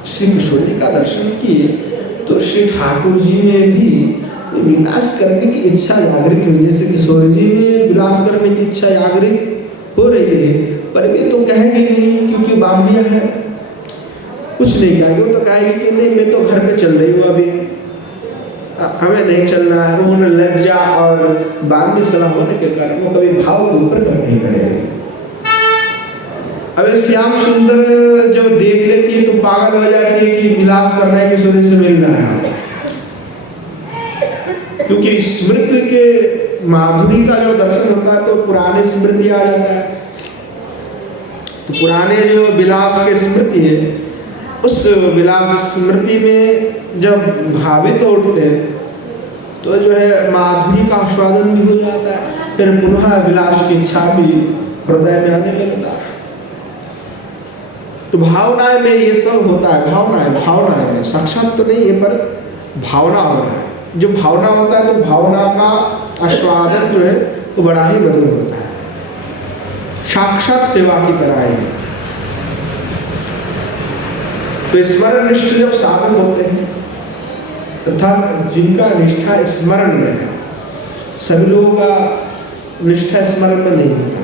श्री किशोर जी का दर्शन किए तो श्री ठाकुर जी में भी विलास करने की इच्छा जागृत हुई, जैसे किशोर जी में विलास करने की इच्छा जागृत हो रही है। पर वे तो कहेंगे नहीं क्योंकि बाम्बिया है, कुछ नहीं कहेंगे। वो तो कहेंगे कि नहीं मैं तो घर पे चल रही हूँ, अभी हमें नहीं चलना है। वो लज्जा और बाम्बी सलाह होने के कारण वो कभी भाव को प्रकट नहीं करेंगे। अब श्याम सुंदर जो देख लेती है तो पागल हो जाती है कि विलास करना है, किशोर से मिलना है, क्योंकि स्मृति के माधुरी का जो दर्शन होता है तो पुराने स्मृति आ जाता है। तो पुराने जो विलास के स्मृति है, उस विलास स्मृति में जब भावित उठते तो जो है माधुरी का आस्वादन भी हो जाता है, फिर पुनः विलास की इच्छा भी हृदय में आने लगता है। तो भावनाएं में ये सब होता है। भावनाएं साक्षात तो नहीं है पर भावना हो रहा है। जो भावना होता है तो भावना का आस्वादन जो है वो बड़ा ही मधुर होता है, साक्षात सेवा की तरह है। तो स्मरण निष्ठ जब साधक होते हैं अर्थात जिनका निष्ठा स्मरण में है, सभी लोगों का निष्ठा स्मरण में नहीं होता।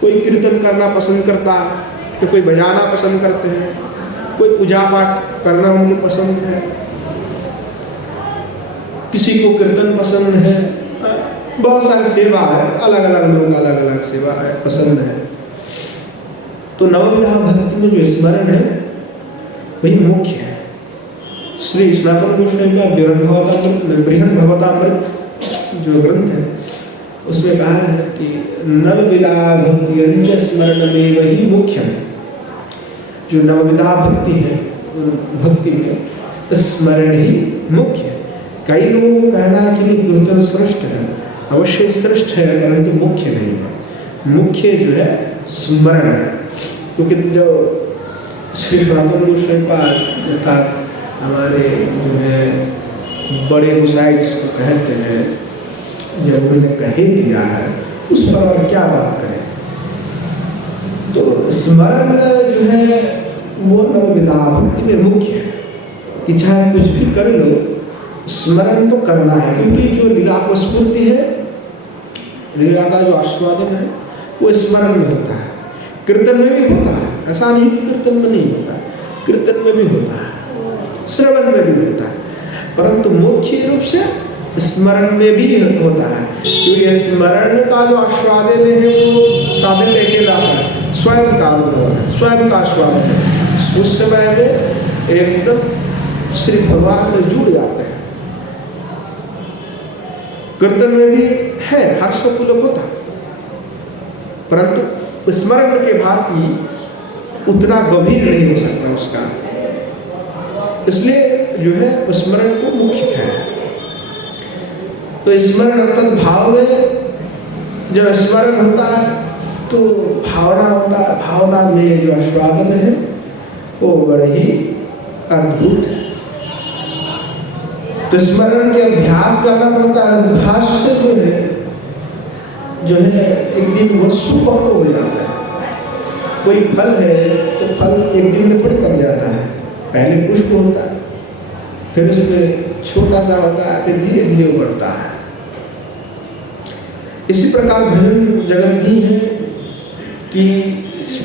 कोई कीर्तन करना पसंद करता है तो कोई बजाना पसंद करते हैं, कोई पूजा पाठ करना उनको पसंद है, किसी को कीर्तन पसंद है, बहुत सारी सेवा है, अलग अलग लोग अलग अलग सेवा है पसंद है। तो नवविधा भक्ति में जो स्मरण है वही मुख्य है। श्री सनातन गोस्वामी का बृहद भगवतामृत जो ग्रंथ है उसमें कहा है कि नवविधा भक्ति स्मरण में वही मुख्य है। जो नवविधा भक्ति है भक्ति में स्मरण ही मुख्य है। कई लोगों को कहना है कि नहीं कीर्तन श्रेष्ठ है, अवश्य श्रेष्ठ है परंतु मुख्य नहीं है। मुख्य जो है स्मरण है, क्योंकि जो श्री सनातन गोस्वामी अर्थात हमारे जो है बड़े गोसाई जिसको कहते हैं, जब उन्होंने कह दिया है उस पर और क्या बात करें। तो स्मरण जो है वो नवविधा भक्ति में मुख्य है कि चाहे कुछ भी कर लो स्मरण तो करना है, क्योंकि जो लीला को स्फूर्ति है, लीला का जो आस्वादन है वो स्मरण में होता है। कीर्तन में भी होता है, ऐसा नहीं कि कीर्तन में नहीं होता, कीर्तन में भी होता है, श्रवण में भी होता है, परंतु मुख्य रूप से स्मरण में भी होता है। क्योंकि स्मरण का जो आस्वादन है वो साधन लेके जाता है, स्वयं का अनुभव है, स्वयं का आस्वादन है। उस समय में एकदम श्री भगवान से जुड़ जाते हैं। कीर्तन में भी है हर्षोल्लास होता है, परंतु स्मरण के भांति उतना गंभीर नहीं हो सकता उसका, इसलिए जो है स्मरण को मुख्य है। तो स्मरण अर्थात भाव में जब स्मरण होता है तो भावना होता है, भावना में जो आस्वादन है वो बड़े ही अद्भुत है। तो स्मरण के अभ्यास करना पड़ता है। अभ्यास से जो है एक दिन वो सुपक्व हो जाता है। कोई फल है तो फल एक दिन में थोड़ी पक जाता है, पहले पुष्प होता है, फिर उसमें छोटा सा होता है, फिर धीरे धीरे बढ़ता है। इसी प्रकार भजन जगत भी है कि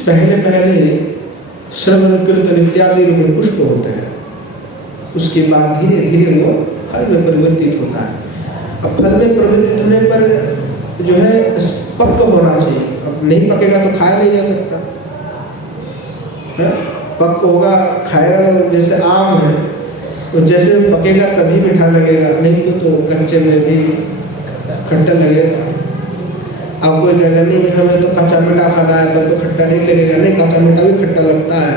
पहले पहले श्रवण कीर्तन इत्यादि रूप में पुष्प होते हैं, उसके बाद धीरे धीरे वो फल में परिवर्तित होता है। अब फल में परिवर्तित होने पर जो है पक्व होना चाहिए। अब नहीं पकेगा तो खाया नहीं जा सकता है, पक्व होगा खाएगा। जैसे आम है, तो जैसे पकेगा तभी मीठा लगेगा, नहीं तो कच्चे में भी खट्टा लगेगा। आप कोई कहेगा नहीं हमें तो कच्चा मीठा खाना है तब तो खट्टा नहीं लगेगा, नहीं कच्चा मीठा भी खट्टा लगता है,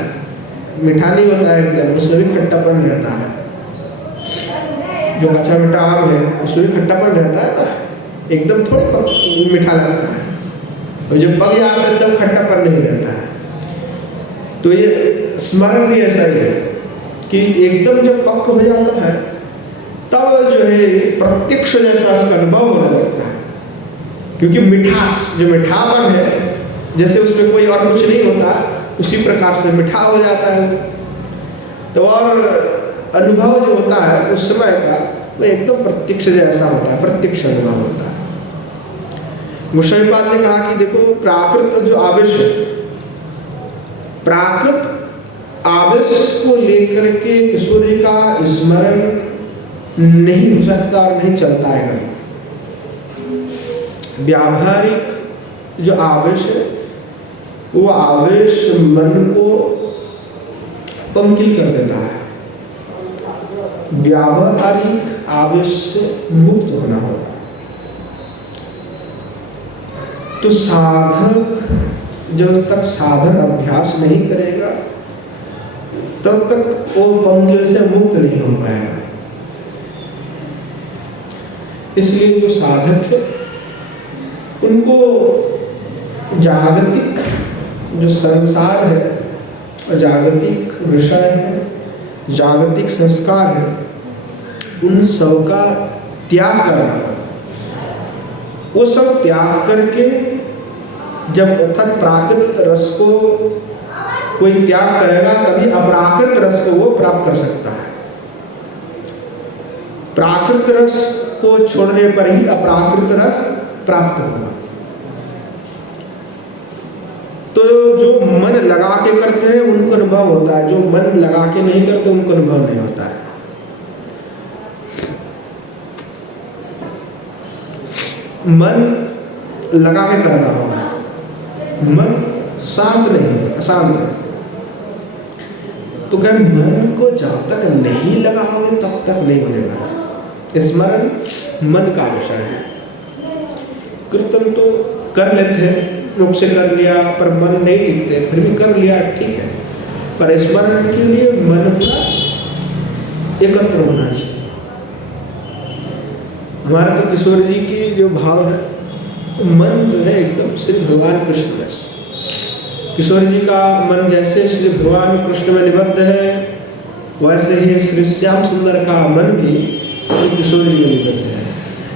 मीठा नहीं होता है एकदम, उसमें भी खट्टापन रहता है। जो कच्चा मीठा आम है उसमें भी खट्टापन रहता है ना, एकदम थोड़ी मीठा लगता है, और जब पक जाता है तब खट्टापन नहीं रहता है। तो ये स्मरण भी ऐसा ही है कि एकदम जब पक्व हो जाता है तब जो है प्रत्यक्ष जैसा उसका अनुभव होने लगता है, क्योंकि मिठास जो मीठापन है जैसे उसमें कोई और कुछ नहीं होता उसी प्रकार से मीठा हो जाता है। तो और अनुभव जो होता है उस समय का वो एकदम प्रत्यक्ष जैसा होता है, प्रत्यक्ष अनुभव होता है। गोस्वामीपाद ने कहा कि देखो प्राकृत जो आवेश है, प्राकृत आवेश को लेकर के किशोर जी का स्मरण नहीं हो सकता और नहीं चलता है कभी। व्यावहारिक जो आवेश है वो आवेश मन को पंकिल कर देता है, व्यावहारिक आवेश से मुक्त होना होगा। तो साधक जब तक साधन अभ्यास नहीं करेगा तब तक वो पंकिल से मुक्त नहीं हो पाएगा। इसलिए जो साधक है उनको जागतिक जो संसार है, जागतिक विषय है, जागतिक संस्कार है, उन सब का त्याग करना होगा। वो सब त्याग करके जब अर्थात प्राकृत रस को कोई त्याग करेगा तभी अप्राकृत रस को वो प्राप्त कर सकता है। प्राकृत रस को छोड़ने पर ही अप्राकृत रस प्राप्त होगा। तो जो मन लगा के करते हैं उनको अनुभव होता है, जो मन लगा के नहीं करते उनको अनुभव नहीं होता है। मन लगा के करना होगा, मन शांत नहीं, अशांत है। तो क्या मन को जब तक नहीं लगाओगे तब तक नहीं बनेगा। स्मरण मन का विषय है। कीर्तन तो कर लेते हैं, लोग से कर लिया पर मन नहीं टिकते, फिर भी कर लिया ठीक है, पर स्मरण के लिए मन पूरा एकत्र होना चाहिए। हमारे तो किशोर जी की जो भाव है, मन जो है एकदम श्री भगवान कृष्ण में से। किशोर जी का मन जैसे श्री भगवान कृष्ण में निबद्ध है, वैसे ही श्री श्याम सुंदर का मन भी श्री किशोर जी में निबद्ध है।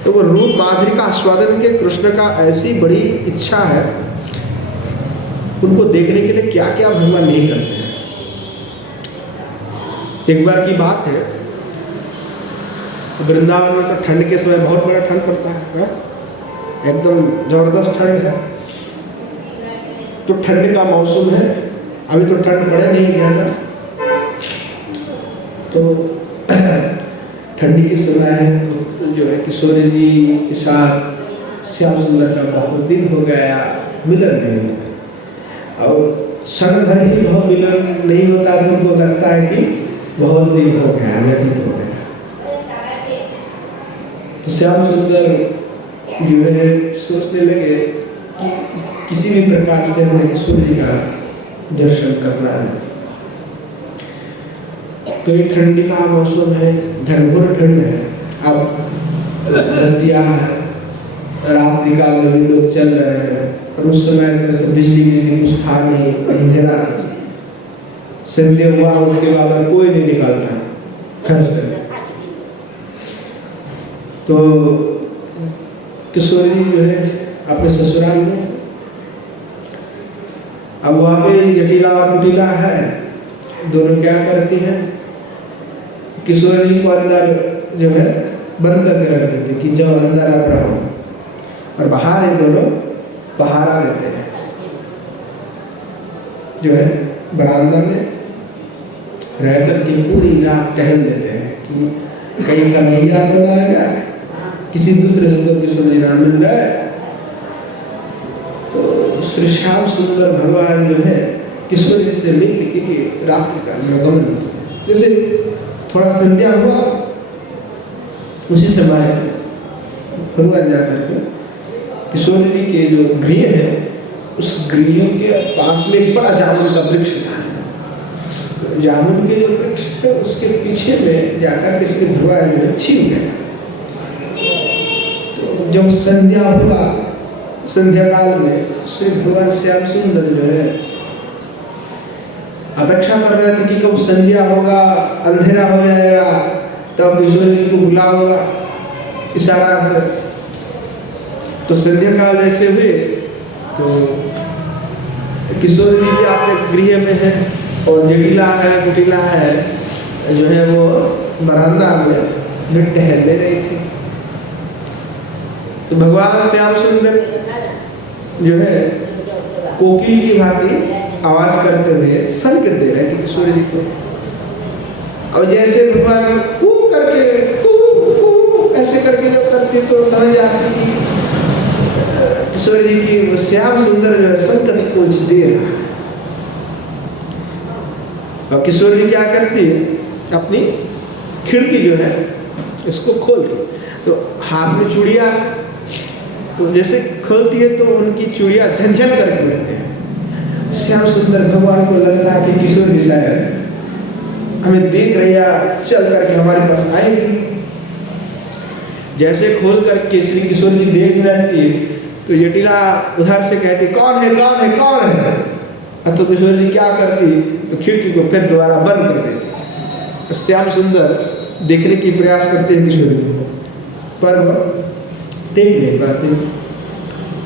तो वो रूप माधुरी का आस्वादन के कृष्ण का ऐसी बड़ी इच्छा है, उनको देखने के लिए क्या क्या भगवान नहीं करते हैं। एक बार की बात है, वृंदावन में तो ठंड के समय बहुत बड़ा ठंड पड़ता है, एकदम जबरदस्त ठंड है। तो ठंड का मौसम है, अभी तो ठंड पड़े नहीं ज़्यादा, तो ठंडी के समय है, तो जो है किशोर जी के साथ श्याम सुंदर का बहुत दिन हो गया, मिलन नहीं हुआ। और क्षण भर ही बहुत मिलन नहीं होता तो उनको लगता है कि बहुत दिन हो गया, व्यतीत हो गया। तो श्याम सुंदर जो है सोचने लगे कि किसी भी प्रकार से हमें किशोर जी का दर्शन करना है। तो ये ठंडी का मौसम है, घनघोर ठंड है, अब बत्तियाँ हैं, रात्रि काल में भी लोग चल रहे हैं, और उस समय से बिजली कुछ था नहीं, अंधेरा संध्या हुआ, उसके बाद और कोई नहीं निकलता घर से। तो किशोर जी जो है अपने ससुराल में, अब वहाँ पे जटिला और कुटिला है, दोनों क्या करती हैं, किशोर जी को अंदर जो है बंद करके रख देते कि जब अंदर आप रहो, और बाहर ये दोनों पहारा देते हैं, जो है बरामदा में रह करके पूरी रात टहल देते हैं कि कहीं कन्हैया तो ना आ जाए, किसी दूसरे से तो किशोर जी नाम मिल रहा है। तो श्री श्याम सुंदर भगवान जो है किशोर जी से मिलने के लिए रात्रि काल में गमन किया। जैसे थोड़ा संध्या हुआ, उसी समय भगवान जा करके किशोर जी के जो गृह है उस गृह के पास में एक बड़ा जामुन का वृक्ष था। जामुन के जो वृक्ष है उसके पीछे में जाकर के श्री भगवान जो छिप गए। तो जब संध्या हुआ, संध्या काल में श्री भगवान श्याम सुंदर जो है अपेक्षा कर रहे थे कि कब संध्या होगा, अंधेरा हो जाएगा तब किशोर जी को बुलाऊंगा इशारा से। तो संध्या काल ऐसे हुए तो किशोर जी भी अपने गृह में है और जटिला है कुटिला है जो है वो बरामदा में टहलने रही थी। तो भगवान श्याम सुंदर जो है कोकिल की भांति आवाज करते हुए संकेत दे रहे थे किशोर जी को। और जैसे भगवान कू करके कू ऐसे करके जब करते तो समझ आती कि किशोर जी की वो श्याम सुंदर जो है संकेत कुछ दे रहा है। और किशोर जी क्या करती है, अपनी खिड़की जो है इसको खोलती, तो हाथ में चूड़िया है, तो जैसे खोलती है तो उनकी चूड़िया झनझन करके उड़ते हैं। श्याम सुंदर भगवान को लगता है कि किशोर जी शायद हमें देख रही है, चल करके हमारे पास आएगी। जैसे खोल करके श्री किशोर जी देखने लगती है तो जटिला उधर से कहती कौन है कौन है कौन है। तो किशोर जी क्या करती तो खिड़की को फिर दोबारा बंद कर देती। तो श्याम सुंदर देखने की प्रयास करते हैं किशोर जी को, पर वह देख नहीं पाते।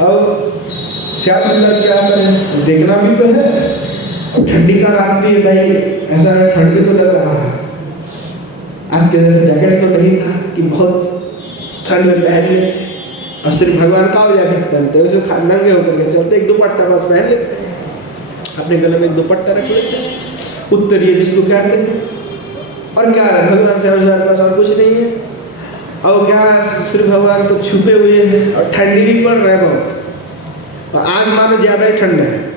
और श्याम सुंदर क्या करें, देखना भी तो है। अब ठंडी का रात्रि है भाई, ऐसा ठंड भी तो लग रहा है। आज के जैसे जैकेट तो नहीं था कि बहुत ठंड में पहन लेते, और श्री भगवान का जैकेट पहनते हैं, उसे नंगे होकर के चलते, एक दुपट्टा बस पहन लेते हैं, अपने गले में एक दुपट्टा रख लेते हैं, उत्तरीय जिसको कहते हैं। और क्या है, भगवान से हमारे पास और कुछ नहीं है। और क्या श्री भगवान तो छुपे हुए हैं और ठंडी भी पड़ रहा है बहुत, और आज मानो ज्यादा ही ठंड है।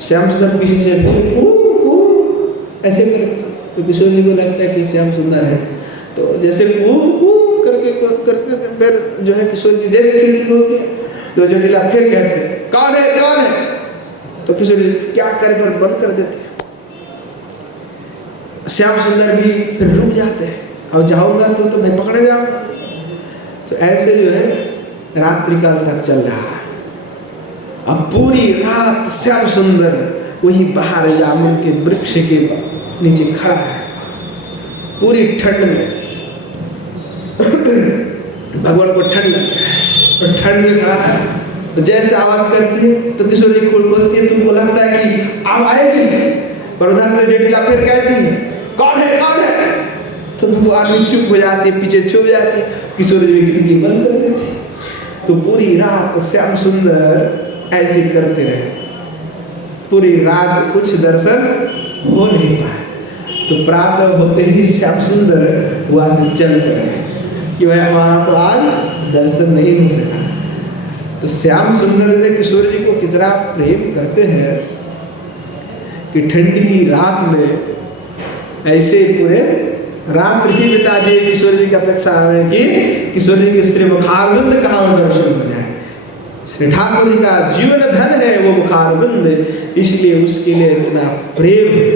श्याम सुंदर पीछे से ऐसे करते तो किशोर जी को लगता है कि श्याम सुंदर है, तो जैसे करके करते थे। फिर जो है किशोर जी जैसे खिड़की खोलते तो जटिला फिर कहते कौन है कौन है। तो किशोर जी क्या करे पर बंद कर देते। श्याम सुंदर भी फिर रुक जाते हैं, अब जाऊंगा तो मैं पकड़े जाऊंगा। तो ऐसे जो है रात्रि काल तक चल रहा है। अब पूरी रात श्याम सुंदर वही बाहर जामुन के वृक्ष के नीचे खड़ा है, पूरी ठंड में। भगवान को ठंड लग रहा है और ठंड में खड़ा है, तो जैसे आवाज करती है तो किशोर जी खोलती है, तुमको लगता है कि अब आएगी, पर उधर से जटिला फिर कहती है कौन है कौन है। तो भगवान भी चुप हो जाती है, पीछे छुप जाती है, किशोर जी खिड़की बंद कर देती। तो पूरी रात श्याम सुंदर ऐसे करते रहे, पूरी रात कुछ दर्शन हो नहीं पाए। तो प्रातः होते ही श्याम सुंदर वहां से चल पड़े कि भाई हमारा तो आज दर्शन नहीं हो सका। तो श्याम सुंदर ने किशोर जी को कितना प्रेम करते हैं कि ठंड की रात में ऐसे पूरे रात्रि ही बिता दिए किशोर जी की अपेक्षा है कि किशोर जी के श्री मुखारविंद कहाँ दर्शन हो जाए। श्री ठाकुर जी का जीवन धन है वो मुखारविंद, इसलिए उसके लिए इतना प्रेम है।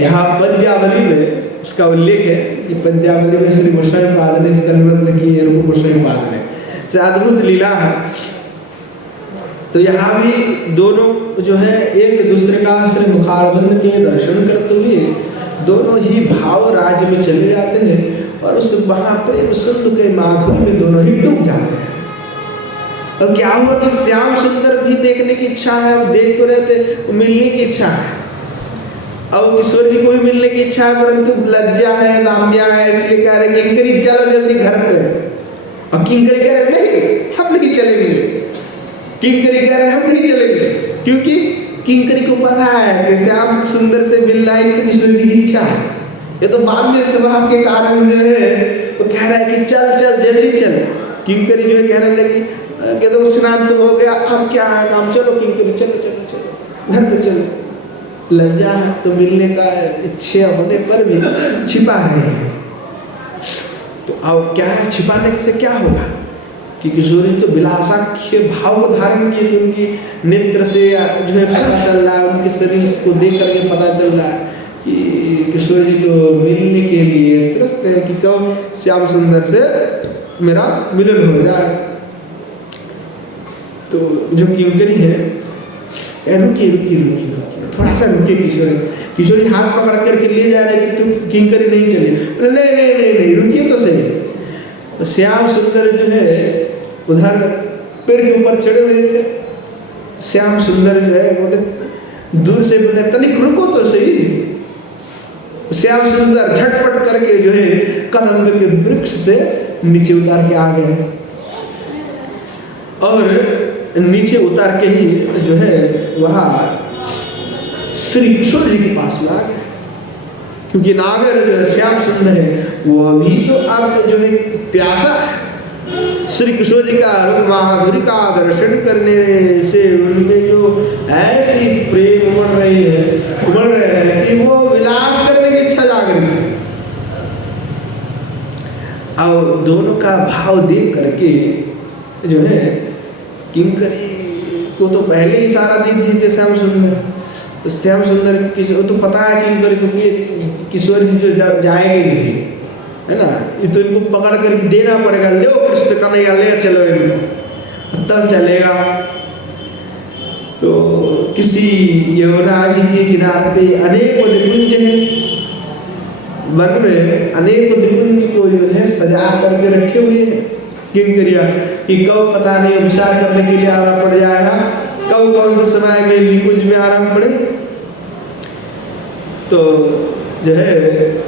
यहाँ पद्यावली में उसका उल्लेख है कि पद्यावली में श्री गोस्वामी पाद ने इसका निबंध की है, रूप गोस्वामी पाद ने, अद्भुत लीला है। तो यहाँ भी दोनों जो है एक दूसरे का श्री मुखारविंद के दर्शन करते हुए दोनों ही भाव राज्य में चले जाते हैं और उस महाप्रेम सिंधु के माधुर्य में दोनों ही डूब जाते हैं। और क्या हुआ कि श्याम सुंदर भी देखने की इच्छा है, देख तो रहे थे, मिलने की इच्छा है, और किशोर जी को भी मिलने की इच्छा है, परंतु लज्जा है, गाम्या है, इसलिए कह रहे किंकरी चलो जल्दी घर पे। और किंकरी कह रहे नहीं हम नहीं चलेंगे, किंकरी कह रहे हम नहीं चलेंगे, क्योंकि किंकरी को पता है कि श्याम सुंदर से मिलना है तो किशोर जी की इच्छा है। ये तो बाम्य स्वभाव के कारण जो है वो कह रहा है कि चल चल जल्दी चल। किंकरी जो है कहने लगी कि तो स्नान तो हो गया, अब क्या है काम, चलो किंकरी चलो चलो चलो घर पे चलो। लज्जा तो मिलने का इच्छा होने पर भी छिपा रहे हैं। तो अब क्या है, छिपाने से क्या होगा कि किशोरी तो विलासाख्य भाव को धारण किए, तो उनकी नेत्र से जो है पता चल रहा है, उनके शरीर को देख करके पता चल रहा है कि किशोर जी तो मिलने के लिए त्रस्त है कि कब श्याम सुंदर से मेरा मिलन हो जाए। तो जो किंकरी है, रुकिए रुकिए रुकिए रुकिए, थोड़ा सा रुकिए किशोरी। किशोरी हाथ पकड़ करके ले जा रही थी तो किंकरी नहीं चली। नहीं नहीं नहीं नहीं, रुकिए तो सही। तो श्याम सुंदर जो है उधर पेड़ के ऊपर चढ़े हुए थे। श्याम सुंदर जो है बोले, दूर से बोले तनिक रुको तो सही। तो श्याम सुंदर झटपट करके जो है कदम्ब के वृक्ष से नीचे उतार के आ गए, और नीचे उतार के ही जो है वहाँ श्री किशोर जी के पास में आ गए। क्योंकि नागर जो है श्याम सुंदर है वो अभी तो अब जो है प्यासा है। श्री किशोर जी का रूप माधुरी का दर्शन करने से उनमें जो ऐसी प्रेम उमड़ रहे हैं कि वो विलास करने की इच्छा जागृत है। अब दोनों का भाव देख करके जो है किंकरी को तो पहले ही इशारा दे दिए थे श्याम सुंदर। तो श्याम सुंदर को तो पता है किंकरी को कि किशोर जी जो जाएंगे नहीं, है ना, ये तो इनको पकड़ करके देना पड़ेगा। ले कृष्ण कन्हैया ले चलो इनको, तब चलेगा। तो किसी यमुना जी के किनारे पे अनेकों निकुंज हैं, वन में अनेकों निकुंज को जो है सजा करके रखे हुए हैं किंकरिया, कि कब पता नहीं विचार करने के लिए आना पड़ जाएगा, कब कौन से समय में निकुंज में आना पड़े। तो जो है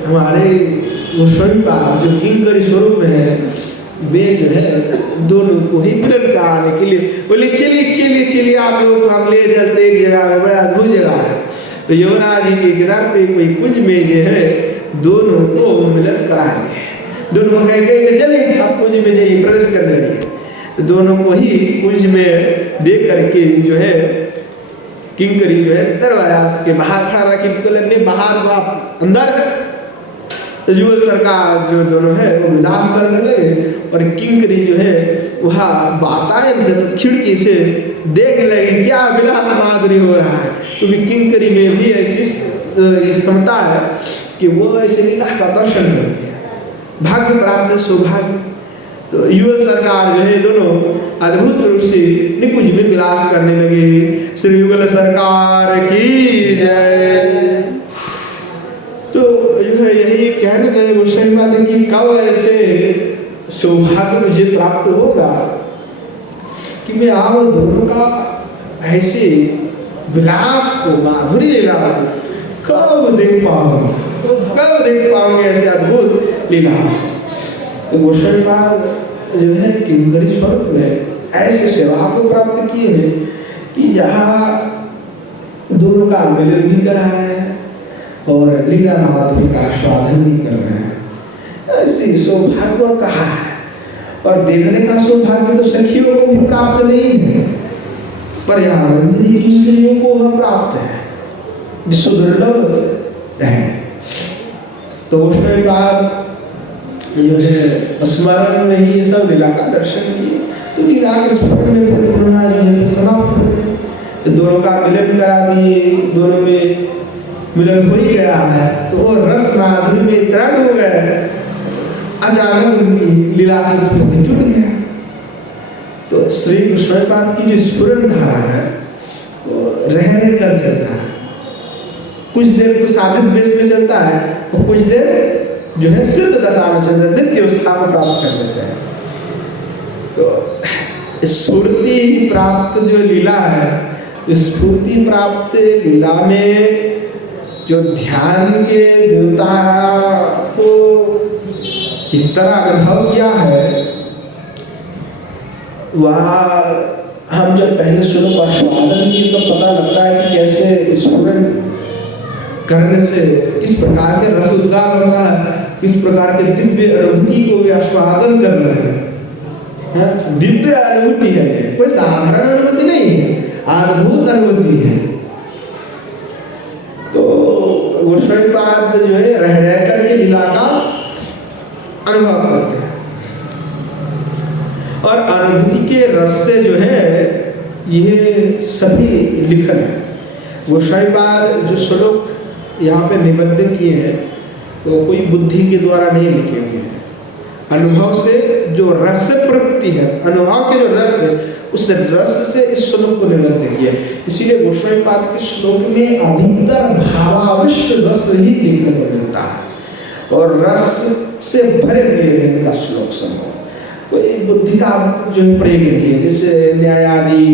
हमारे वो स्वयंपाद जो किंकरी स्वरूप में है, वे जो है दोनों को ही मिलन कराने के लिए बोले चलिए चलिए चलिए आप लोग हम ले चलते एक जगह में, बड़ा अद्भुत जगह है। तो यमुना जी के किनारे पे कोई कुंज में जो है दोनों को मिलन करा दिए। दोनों को कह चलिए आप कुंज में जाइए, प्रवेश कर जाइए। तो दोनों को ही कुंज में दे करके जो है किंकरी जो है दरवाजा के बाहर खड़ा रहा, कि बाहर वो आप अंदर है। तो युगल सरकार जो दोनों है वो विलास करने लगे, और किंकरी जो है वहाँ वातायन से तो खिड़की से देखने लगी क्या विलास माधुरी हो रहा है। क्योंकि किंकरी में भी ऐसी क्षमता है कि वो ऐसे लीला का दर्शन करते हैं, भाग्य प्राप्त सौभाग्य। तो युगल सरकार जो है दोनों अद्भुत रूप से निकुंज में विलास करने लगे। श्री युगल सरकार की जय। तो जो है यही कहने लगे गोस्वामी बात है कि कब ऐसे सौभाग्य मुझे प्राप्त होगा कि मैं आप दोनों का ऐसे विलास को, माधुरी लीला को कब देख पाऊंगे ऐसे अद्भुत लीला। तो गोस्वामी पाद जो है किंकरी स्वरूप में ऐसे सेवा को प्राप्त किए हैं कि यहाँ दोनों का मिलन भी करा रहे हैं और लीला माधुरी का आस्वादन भी कर रहे हैं। ऐसे सौभाग्य कहा है, और देखने का सौभाग्य तो सखियों को भी प्राप्त नहीं है, पर यहाँ नंदिनी किंकरियों को वह प्राप्त है, विश्व दुर्लभ है। तो उसमें बाद जो है स्मरण में ही ये सब लीला का दर्शन किए। तो लीला के स्मरण में फिर पुनः जो है समाप्त हो गए। दोनों का मिलन करा दिए, दोनों में मिलन हो ही गया है। तो वो रस माधुरी में दृढ़ हो गए, अचानक उनकी लीला की स्मृति टूट गया। तो श्री कृष्णपाद की जो स्फुरन धारा है वो रह कर चलता है। कुछ देर तो साधक वेश में चलता है और कुछ देर जो है सिद्ध दशा में चलता है, नित्य अवस्था को प्राप्त कर लेते हैं। तो स्फूर्ति प्राप्त जो लीला है, स्फूर्ति प्राप्त लीला में जो ध्यान के देवता को किस तरह अनुभव किया है, वह हम जब पहले सुनो का स्वादन किए तो पता लगता है कि कैसे स्फुरन करने से किस प्रकार के रस उद्गार होता है, किस प्रकार के दिव्य अनुभूति को भी आस्वादन कर रहे हैं। दिव्य अनुभूति है, कोई साधारण अनुभूति नहीं है, अद्भुत अनुभूति है। गोस्वामीपाद जो है रह रह करके लीला का अनुभव करते हैं और अनुभूति के रस से जो है ये सभी लिखन है। गोस्वामीपाद जो श्लोक यहाँ पे निबद्ध किए हैं वो कोई बुद्धि के द्वारा नहीं लिखे हुए हैं, अनुभव से जो रस प्रवृत्ति है, अनुभव के जो रस है उस रस से इस श्लोक को निबद्ध किया। इसीलिए गोस्वामीपाद के श्लोक में अधिकतर भावाविष्ट रस ही देखने को मिलता है और रस से भरे हुए हैं इनका श्लोक समूह। कोई बुद्धि का जो है प्रयोग नहीं है, जैसे न्याय आदि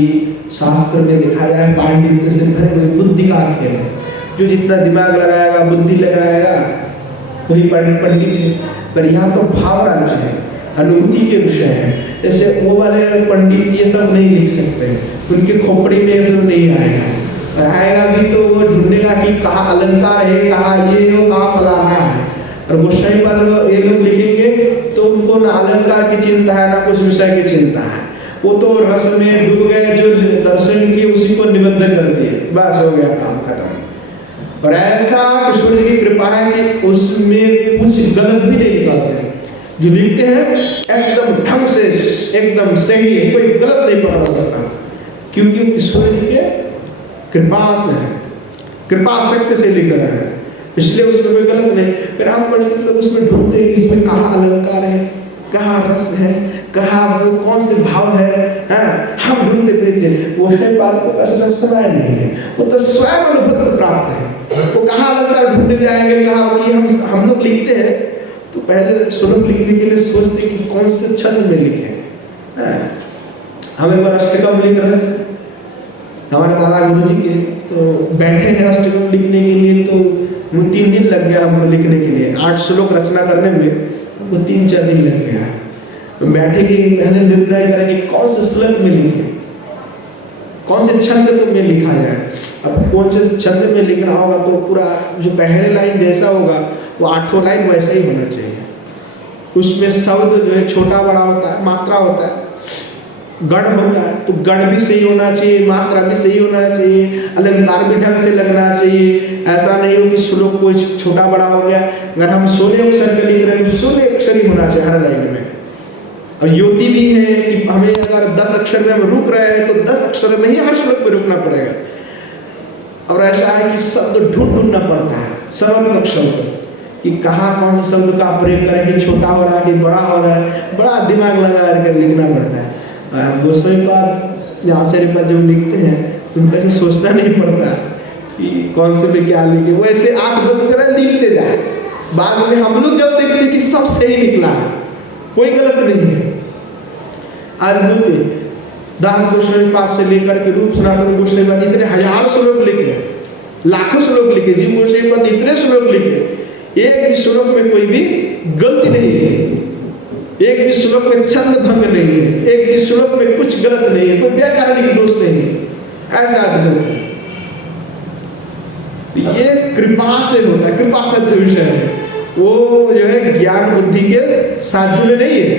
शास्त्र में दिखाया जाए पांडित्य से भरे हुए बुद्धि का खेल है। जो जितना दिमाग लगाएगा बुद्धि लगाएगा वही पंडित है। पर यहाँ तो भाव रंज है, अनुभूति के विषय है। जैसे वो वाले पंडित ये सब नहीं लिख सकते, उनके खोपड़ी में ये सब नहीं आएगा, और आएगा भी तो वो ढूंढेगा कि कहाँ अलंकार है, कहाँ ये हो, कहाँ फलाना है। और गोस्वामीपाद ये लोग लिखेंगे तो उनको ना अलंकार की चिंता है ना कुछ विषय की चिंता है, वो तो रस में डूब गए, जो दर्शन किए उसी को निबद्ध कर दिए, बस हो गया काम खत्म। और ऐसा किशोर जी की कृपा है कि उसमें कुछ गलत भी नहीं निकालते, जो लिखते हैं एकदम ढंग से एकदम सही है, कोई गलत नहीं पकड़ा सकता, क्योंकि किशोर जी के कृपा से है, कृपा शक्ति से लिख रहे हैं, इसलिए उसमें कोई गलत नहीं। फिर हम पंडित लोग उसमें ढूंढते हैं कि इसमें कहाँ अलंकार है, कहाँ रस है, कहाँ वो कौन से भाव है, हाँ हम ढूंढते फिरते। गोस्वामीपाद को ऐसा सब समय नहीं है, वो तो स्वयं अनुभव प्राप्त है, वो कहाँ अलंकार ढूंढने जाएंगे, कहाँ कि हम लोग लिखते हैं तो पहले श्लोक लिखने के लिए सोचते कि कौन से छंद में लिखे। हम एक बार अष्टकम लिख रहे थे हमारे दादा गुरु जी के, तो बैठे हैं अष्टकम लिखने के लिए, तो वो 3 दिन लग गया हमको लिखने के लिए, 8 श्लोक रचना करने में वो 3-4 दिन लग गया। तो बैठे कि पहले निर्णय करें कि कौन से श्लोक में लिखे, कौन से छंद में लिखा जाए। अब कौन से छंद में लिखना होगा तो पूरा जो पहले लाइन जैसा होगा वो 8 लाइन वैसा ही होना चाहिए। उसमें शब्द जो है छोटा बड़ा होता है, मात्रा होता है, गण होता है, तो गण भी सही होना चाहिए, मात्रा भी सही होना चाहिए, अलंकार भी ढंग से लगना चाहिए। ऐसा नहीं हो कि श्लोक कोई छोटा बड़ा हो गया। अगर हम 16 अक्षर के लिख रहे हैं तो 16 अक्षर ही होना चाहिए हर लाइन में। और योति भी है कि हमें अगर 10 अक्षर में हम रुक रहे हैं तो 10 अक्षर में ही हर श्लोक में रुकना पड़ेगा। और ऐसा है कि शब्द ढूंढना पड़ता है, समर्पक शब्द, कि कहाँ कौन से शब्द का प्रयोग करें, कि छोटा हो रहा है कि बड़ा हो रहा है, बड़ा दिमाग लगा कर लिखना पड़ता है। गोस्वामीपाद आचार्यपाद जब लिखते हैं तो उनको ऐसे सोचना नहीं पड़ता कि कौन से में क्या लिखे, वो ऐसे आँख बंद कर लिखते जाए। बाद में हम लोग जब देखते कि सब सही निकला है, कोई गलत नहीं है। अद्भुत दास गोस्वामीपाद से लेकर के रूप सनातन गोस्वामीपाद इतने हजारों श्लोक लिखे, लाखों श्लोक लिखे, जीव गोस्वामीपाद इतने श्लोक लिखे, एक भी श्लोक में कोई भी गलती नहीं है, एक भी श्लोक में छंद भंग नहीं है, एक भी श्लोक में कुछ गलत नहीं है, कोई व्याकरणिक दोष नहीं है। ऐसा अद्भुत है, ये कृपा से होता है, कृपा सत्य विषय है। वो जो है ज्ञान बुद्धि के साध्य में नहीं है,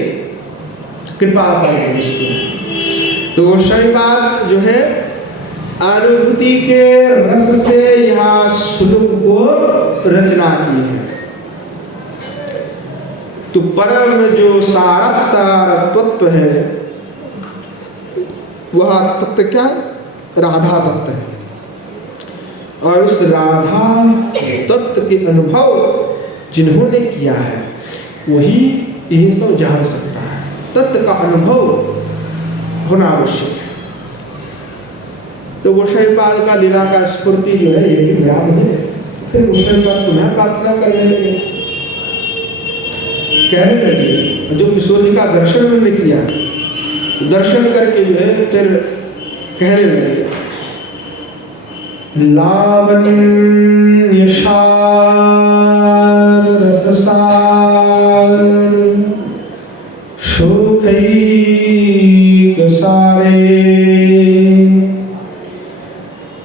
कृपा साध्य विषय। तो गोस्वामीपाद जो है अनुभूति के रस से यह श्लोक को रचना की है। तो परम जो सारत सार तत्व है वह तत्व क्या है? राधा तत्व है। और उस राधा तत्व के अनुभव जिन्होंने किया है वही ये सब जान सकता है। तत्व का अनुभव होना आवश्यक है। तो गोस्वामीपाद का लीला का स्फूर्ति जो है ये भी विराम है। फिर गोस्वामीपाद पुनः प्रार्थना करने लगे, कहने लगे, जो किशोर जी का दर्शन उन्होंने किया, दर्शन करके जो है फिर कहने लगे, लावण्य सार रससार शोकैक सारे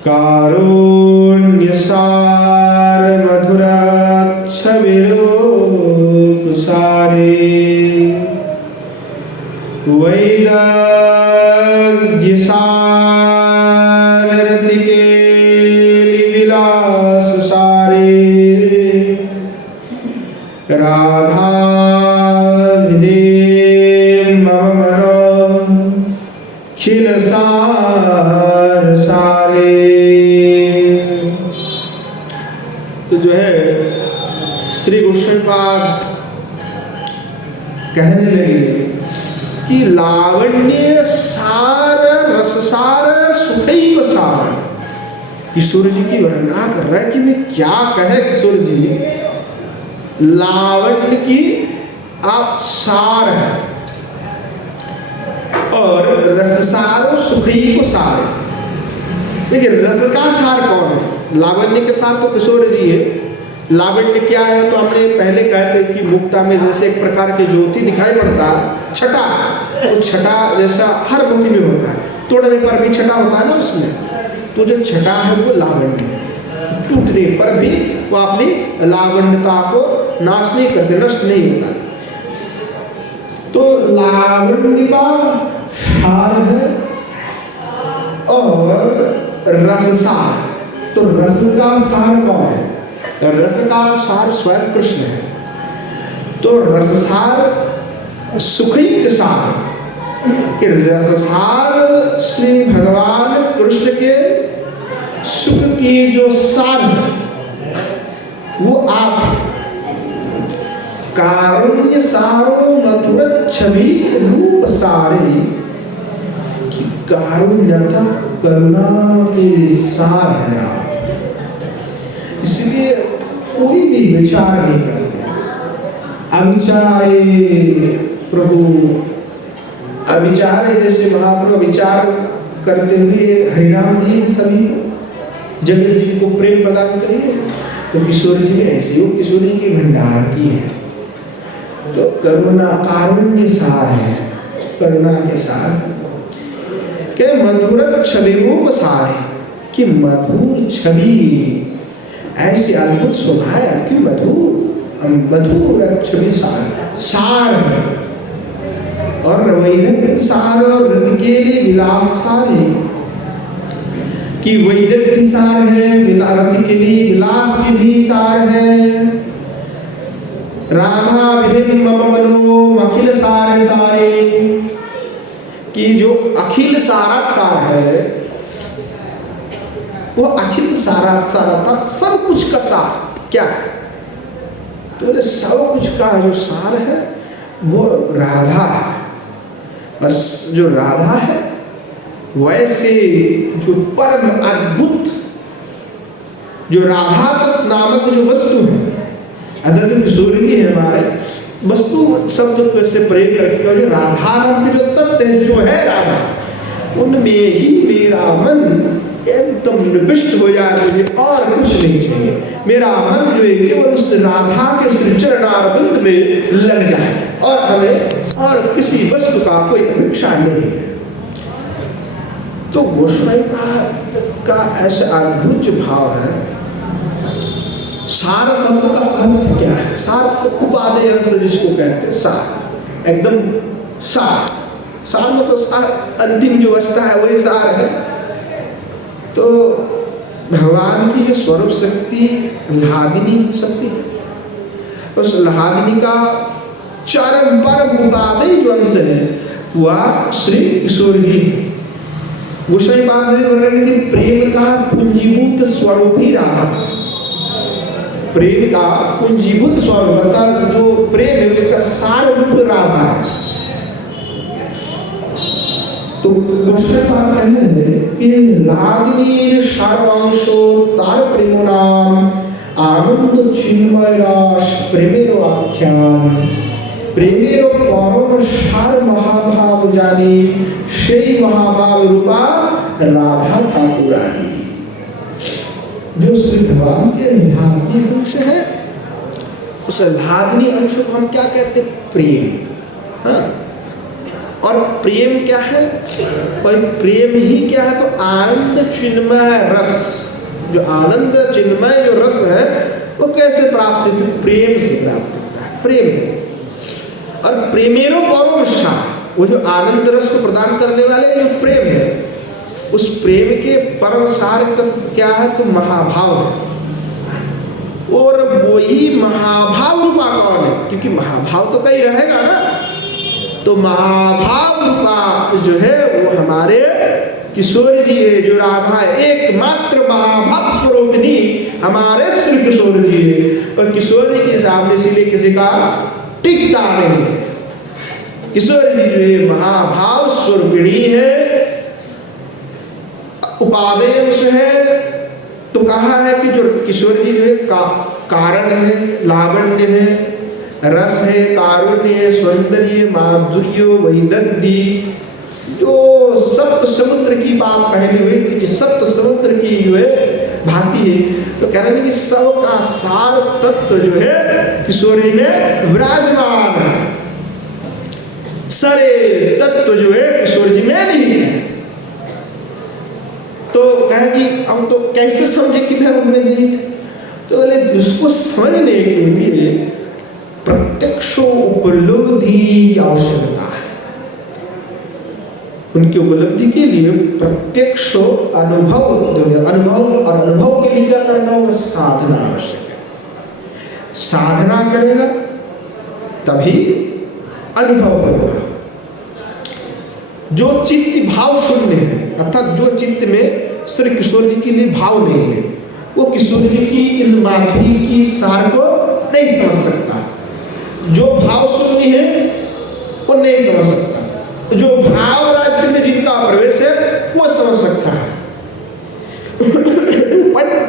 कारुण्य सार मधुराच्छविरूप सारे वैदग्ध्य सार रतिके विलास सारे खिल सार सारे। तो जो है श्री गोस्वामीपाद कहने लगे कि लावण्य सार रस सार सुखैक सार। किशोर जी की वर्णना कर रहा है कि मैं क्या कहे किशोर जी, लावण्य की आप सार है और रससारो सुखई को सार है। देखिए रस का सार कौन है? लावण्य के सार तो किशोर जी है। लावण्य क्या है? तो हमने पहले कहते कि मुक्ता में जैसे एक प्रकार की ज्योति दिखाई पड़ता है, छटा, वो छटा जैसा हर मूर्ति में होता है, तोड़ने पर भी छटा होता है ना उसमें, तो जो छटा है वो लावण्य है। टूटने पर भी वो अपनी लावण्यता को नाश नहीं करते, नष्ट नहीं होता। तो लावण्य का सार है और रससार। तो रस का सार कौन है? रस का सार स्वयं कृष्ण है। तो रससार सुखैक सार कि रससार श्री भगवान कृष्ण के सुख की जो सार वो आप है। कारुण्य सारो मधुर छवि रूप सारे, कि कारुण्य अर्थात करुणा के सार है आप। इसलिए कोई भी विचार नहीं करते, अविचारे प्रभु, अविचारे जैसे महाप्रभु विचार करते हुए हरिनाम दिए सभी को, जगत जी को प्रेम प्रदान करिए। तो किशोर जी में ऐसे हो, किशोर जी के भंडार की है। तो करुणा कारुण्य सार है, करुणा के सार के मधुर छवि रूप सार है, कि मधुर छवि, ऐसी अद्भुत शोभा है आपकी, मधुर छवि सार सार है। और वैदग्ध सार और रतिकेली विलास सार है, कि वैदग्ध सार है, रतिकेली विलास की भी सार है। राधा विधि मम मनो अखिल सार सारे, कि जो अखिल सारत सार है वो अखिल सारत सार अर्थात सब कुछ का सार क्या है? तो सब कुछ का जो सार है वो राधा है। और जो राधा है वैसे जो परम अद्भुत जो राधा तत्व नामक जो वस्तु है, अदर जो किशोर जी है हमारे, वस्तु शब्द से प्रयोग करके जो राधा नाम के जो तत्व है, जो है राधा, उनमें ही मेरा मन एकदम निविष्ट हो जाए, मुझे और कुछ नहीं चाहिए। मेरा मन जो है केवल उस राधा के श्री चरणारविंद में लग जाए और हमें और किसी वस्तु का कोई अपेक्षा नहीं है। तो गोस्वामीपाद का ऐसा अद्भुत जो भाव है। सार शब्द का अर्थ क्या है? सार तो उपादेय अंश जिसको कहते हैं, सार एकदम सार, सार में तो सार अंतिम जो अवस्था है वही सार है। तो भगवान की जो स्वरूप शक्ति लादिनी शक्ति है, उस लादिनी का चरम परम उपादेय जो अंश है वह श्री किशोर जी। गोस्वामीपाद में वर्णन की प्रेम का पुंजीभूत स्वरूप ही राधा, प्रेम का पुंजीभूत स्वरूप अर्थात जो प्रेम है उसका सार रूप राधा है। तो गोस्वामीपाद कहे हैं कि लादिनीर सर्वांशो तार प्रेमो नाम आनंद चिन्मय रस प्रेमेरो आख्यान, प्रेमेरो परम सार महाभाव जानी সেই महाभाव रूपा राधा ठाकुरानी। जो श्री भगवान के लादनी अंश है, उस लादनी अंश को हम क्या कहते हैं? प्रेम। हाँ, और प्रेम क्या है? और प्रेम ही क्या है? तो आनंद चिन्मय रस, जो आनंद चिन्मय जो रस है वो कैसे प्राप्त होता है? प्रेम से प्राप्त होता है, प्रेम है। और प्रेमेरो परम सार, वो जो आनंद रस को प्रदान करने वाले जो प्रेम है, उस प्रेम के परम सार तत्व क्या है? तो महाभाव है। और वही महाभाव रूपा कौन है? क्योंकि महाभाव तो कहीं रहेगा ना, तो महाभाव रूपा जो है वो हमारे किशोर जी है, जो राधा है, एकमात्र महाभक्त स्वरूपिणी हमारे श्री किशोर जी है। और किशोर जी के सामने इसीलिए किसी का टिकता नहीं। किशोर जी जो है महाभाव स्वरूपिणी है, उपादेश है। तो कहा है कि जो किशोर जी जो है कारण है, लावण्य है, रस है, कारुण्य है, सौंदर्य, माधुर्य, वैदग्धी, जो सप्त समुद्र की बात पहले हुई थी कि सप्त समुद्र की जो है भांति है। तो कह रहे हैं कि सबका सार तत्व जो है किशोरी में विराजमान है। सारे तत्व जो है किशोर जी में नहीं थे। तो कहा कि अब तो कैसे समझे कि वह उनमें नहीं थे? तो बोले उसको समझने के लिए प्रत्यक्ष उपलब्धि की आवश्यकता है। उनकी उपलब्धि के लिए प्रत्यक्ष अनुभव और अनुभव के लिए क्या करना होगा? साधना आवश्यक है। साधना करेगा तभी अनुभव होगा। जो चित्त भाव शून्य है, अर्थात जो चित्त में श्री किशोर जी के लिए भाव नहीं है, वो किशोर जी की इन माधुरी की सार को नहीं समझ सकता। जो भाव शून्य है वो नहीं समझ सकता। जो भाव राज्य में जिनका प्रवेश है वो समझ सकता है।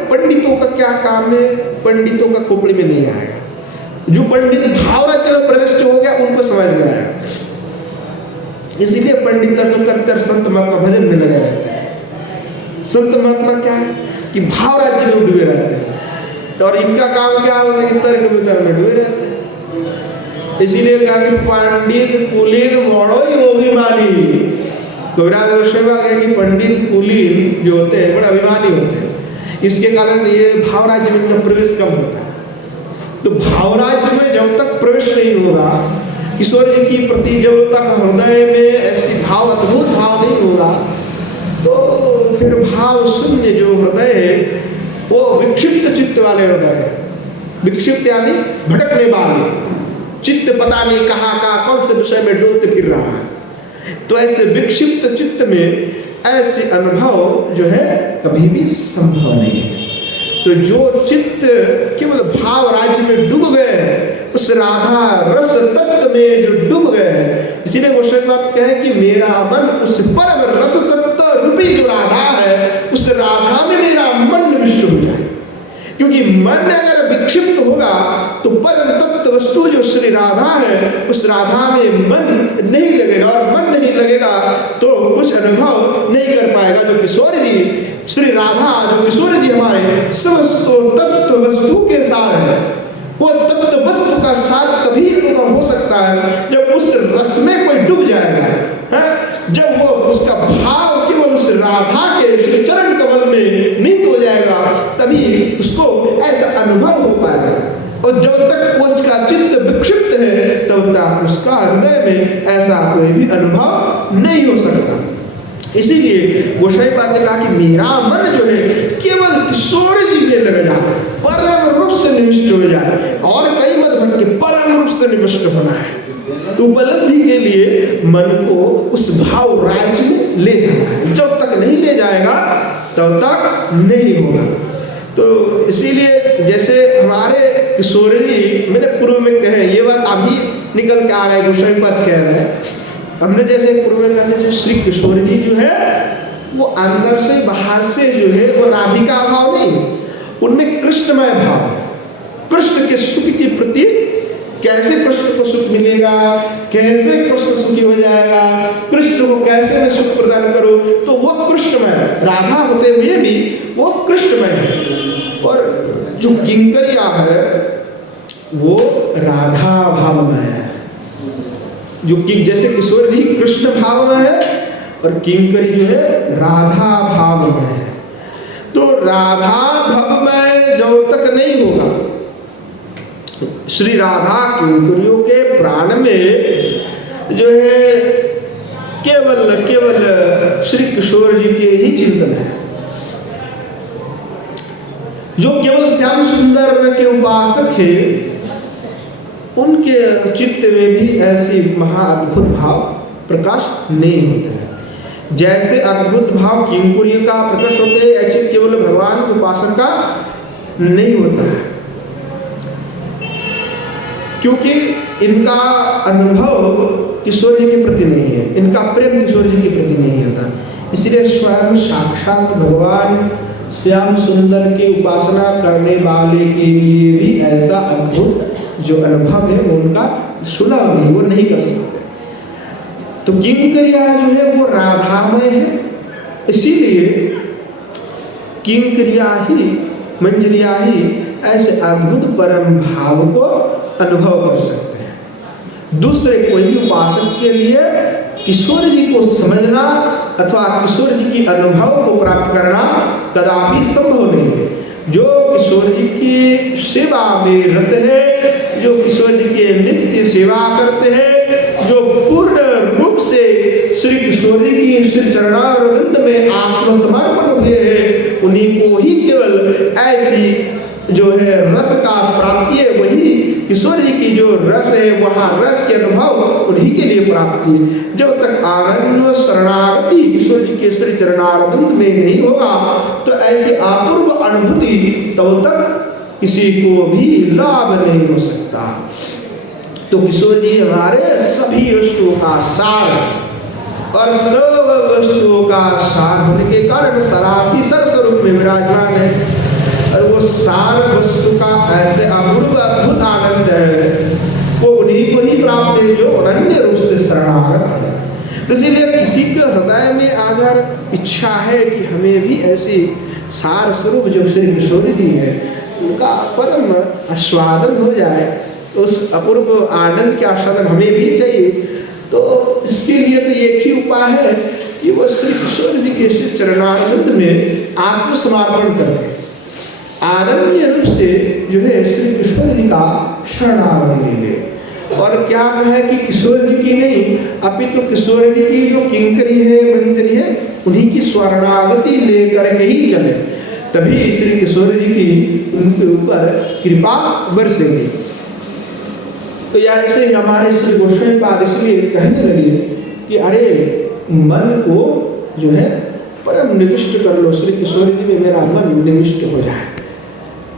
पंडितों का क्या काम है? पंडितों का खोपड़ी में नहीं आएगा। जो पंडित भाव राज्य में प्रविष्ट हो गया उनको समझ में आएगा। इसीलिए पंडित तर्क करते और संत महात्मा भजन में लगे रहते हैं। संत महात्मा क्या है कि भाव राज्य में डूबे रहते हैं, और इनका काम क्या होता है कि तर्क वितर्क में डूबे रहते हैं। इसीलिए कहा कि पंडित कुलीन बड़ो ही अभिमानी। कविराज गोस्वामी कहा कि पंडित कुलीन जो होते हैं बड़े अभिमानी होते हैं। इसके कारण ये भाव राज्य में इनका प्रवेश कम होता है। तो भाव राज्य में जब तक प्रवेश नहीं होगा, किशोर जी की प्रति जब तक हृदय में ऐसी भाव, अद्भुत भाव नहीं होगा, तो फिर भाव शून्य जो हृदय है वो विक्षिप्त चित्त वाले हृदय है। विक्षिप्त यानी भटकने वाले चित्त, पता नहीं कहाँ कौन से विषय में डोलते फिर रहा है। तो ऐसे विक्षिप्त चित्त में ऐसे अनुभव जो है कभी भी संभव नहीं है। तो जो चित्त केवल भाव राज्य में डूब गए, उस राधा रस तत्व में जो डूब गए, इसीलिए गोस्वामी बात कहे कि मेरा मन उस परम रस तत्व रूपी जो राधा है, उस राधा में मेरा मन निविष्ट हो जाए। क्योंकि मन अगर विक्षिप्त होगा तो परम तत्व वस्तु जो श्री राधा है, उस राधा में मन नहीं लगेगा, और मन नहीं लगेगा तो कुछ अनुभव नहीं कर पाएगा। जो किशोर जी श्री राधा, जो किशोर जी हमारे समस्त तत्व वस्तु के सार है, वो तत्व वस्तु का सार तभी अनुभव हो सकता है जब उस रस में कोई डूब जाएगा है, जब वो उसका भाव केवल उस राधा के श्री चरण कमल में निहित हो जाएगा, तभी उसको ऐसा अनुभव हो पाएगा। और जब तक उसका चित्त विक्षिप्त है तब तक उसका हृदय में ऐसा कोई भी अनुभव नहीं हो सकता। इसीलिए गोसाई पाद ने कहा कि मेरा मन जो है केवल किशोर जी में लग जाए, परम रूप से निविष्ट हो जाए, और कई मत भटके, परम रूप से निविष्ट होना है। तो उपलब्धि के लिए मन को उस भाव राज्य में ले जाना है। जब तक नहीं ले जाएगा तब तक नहीं होगा। तो इसीलिए जैसे हमारे किशोर जी, मैंने पूर्व में कहे, ये बात अभी निकल के आ रहा है, गोसाई पाद कह रहे हैं। हमने जैसे पूर्व में कहते हैं श्री किशोर जी जो है वो अंदर से बाहर से जो है वो राधिका भाव नहीं, उनमें कृष्णमय भाव है। कृष्ण के सुख के प्रति कैसे कृष्ण को सुख मिलेगा, कैसे कृष्ण सुखी हो जाएगा, कृष्ण को कैसे मैं सुख प्रदान करूं, तो वो कृष्णमय, राधा होते हुए भी वो कृष्णमय है। और जो किंकरिया है वो राधा भावमय है। जो कि जैसे किशोर जी कृष्ण भाव में है और किंकरी जो है राधा भाव में है। तो राधा भाव में जब तक नहीं होगा, श्री राधा किंकरियों के प्राण में जो है केवल श्री किशोर जी के ही चिंतन है। जो केवल श्याम सुंदर के उपासक है, उनके चित्त में भी ऐसी महाअद्भुत भाव प्रकाश नहीं होता है। जैसे अद्भुत भाव किंकुरियों का प्रकट होते हैं, ऐसे केवल भगवान की उपासना का नहीं होता है, क्योंकि इनका अनुभव किशोर जी के प्रति नहीं है, इनका प्रेम किशोर जी के प्रति नहीं होता। इसलिए स्वयं साक्षात भगवान श्याम सुंदर की उपासना करने वाले के लिए भी ऐसा अद्भुत जो अनुभव है वो उनका सुलभ नहीं, वो नहीं कर सकते। तो किंकरिया जो है वो राधामय है, इसीलिए किंकरिया ही मंजरिया ही ऐसे अद्भुत परम भाव को अनुभव कर सकते हैं। दूसरे कोई उपासक के लिए किशोर जी को समझना अथवा किशोर जी की अनुभव को प्राप्त करना कदापि संभव नहीं है। जो किशोर जी की सेवा में रत है, जो किशोर जी के नित्य सेवा करते हैं, जो पूर्ण रूप से श्री किशोर जी की श्री चरणारविंद में आत्मसमर्पण हुए हैं, उन्हीं को ही केवल ऐसी जो है रस का प्राप्ति है, वही किशोर जी की जो रस है वहाँ रस के अनुभव उन्हीं के लिए प्राप्ति है। जब तक आनंद शरणागति किशोर जी के श्री चरणारविंद में नहीं होगा तो ऐसी अपूर्व अनुभूति तब तक किसी को भी लाभ नहीं हो सकता। तो किशोर जी हमारे सभी वस्तुओं का सार और सब वस्तुओं का सार होने के कारण सरातीसर स्वरूप में विराजमान है, और वो सार वस्तु का ऐसे अपूर्व अद्भुत आनंद है वो उन्हीं को ही प्राप्त है जो अनन्य रूप से शरणागत है। इसीलिए किसी के हृदय में अगर इच्छा है कि हमें भी ऐसी सार स्वरूप जो श्री किशोर जी है उनका परम आस्वादन हो जाए, उस अपूर्व आनंद के आस्वादन हमें भी चाहिए, तो इसके लिए तो एक ही उपाय है कि वो श्री किशोर जी के श्री चरणारविंद में आत्मसमर्पण करके आनंदीय रूप से जो है श्री किशोर जी का शरणागति ले ले। और क्या कहे कि किशोर जी की नहीं, अपितु किशोर जी की जो किंकरी है मंजरी है उन्हीं की शरणागति लेकर के ही चले, तभी श्री किशोर जी की उनके ऊपर कृपा बरसेगी। तो ऐसे ही हमारे श्री गोस्वामी पाद इसलिए कहने लगे कि अरे मन को जो है परम निविष्ट कर लो, श्री किशोर जी में मेरा मन निविष्ट हो जाए।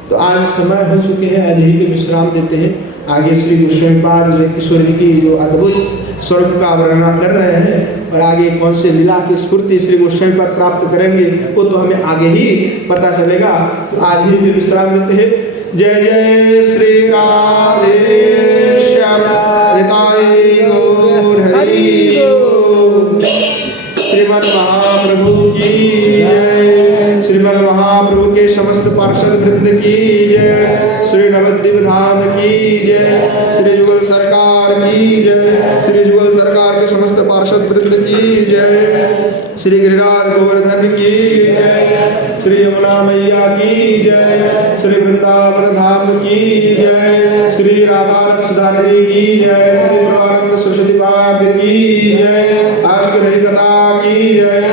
तो आज समय हो चुके हैं, आज यहीं पे विश्राम देते हैं। आगे श्री गोस्वामी पाद जो किशोर जी की जो अद्भुत स्वरूप का वर्णना कर रहे हैं और आगे कौन से लीला की स्फूर्ति श्री गोस्वामी पाद प्राप्त करेंगे वो तो हमें आगे ही पता चलेगा। तो आज ही पे विश्राम देते हैं। जय जय श्री राधे श्याम गौर हरि श्रीमद् महाप्रभु की जय, श्रीमद् महाप्रभु के समस्त पार्षद वृंद की जय, श्री नवद्वीप धाम की जय, श्री जुगल सरकार की जय, श्री जुगल सरकार के समस्त पार्षद वृंद की जय, श्री गिरिराज गोवर्धन की जय, श्री यमुना मैया की जय, श्री वृंदावन धाम की जय, श्री राधा रसुधा नदी की जय, श्री परमानंद सरस्वती पाद की जय, आशुक हरि कथा की जय।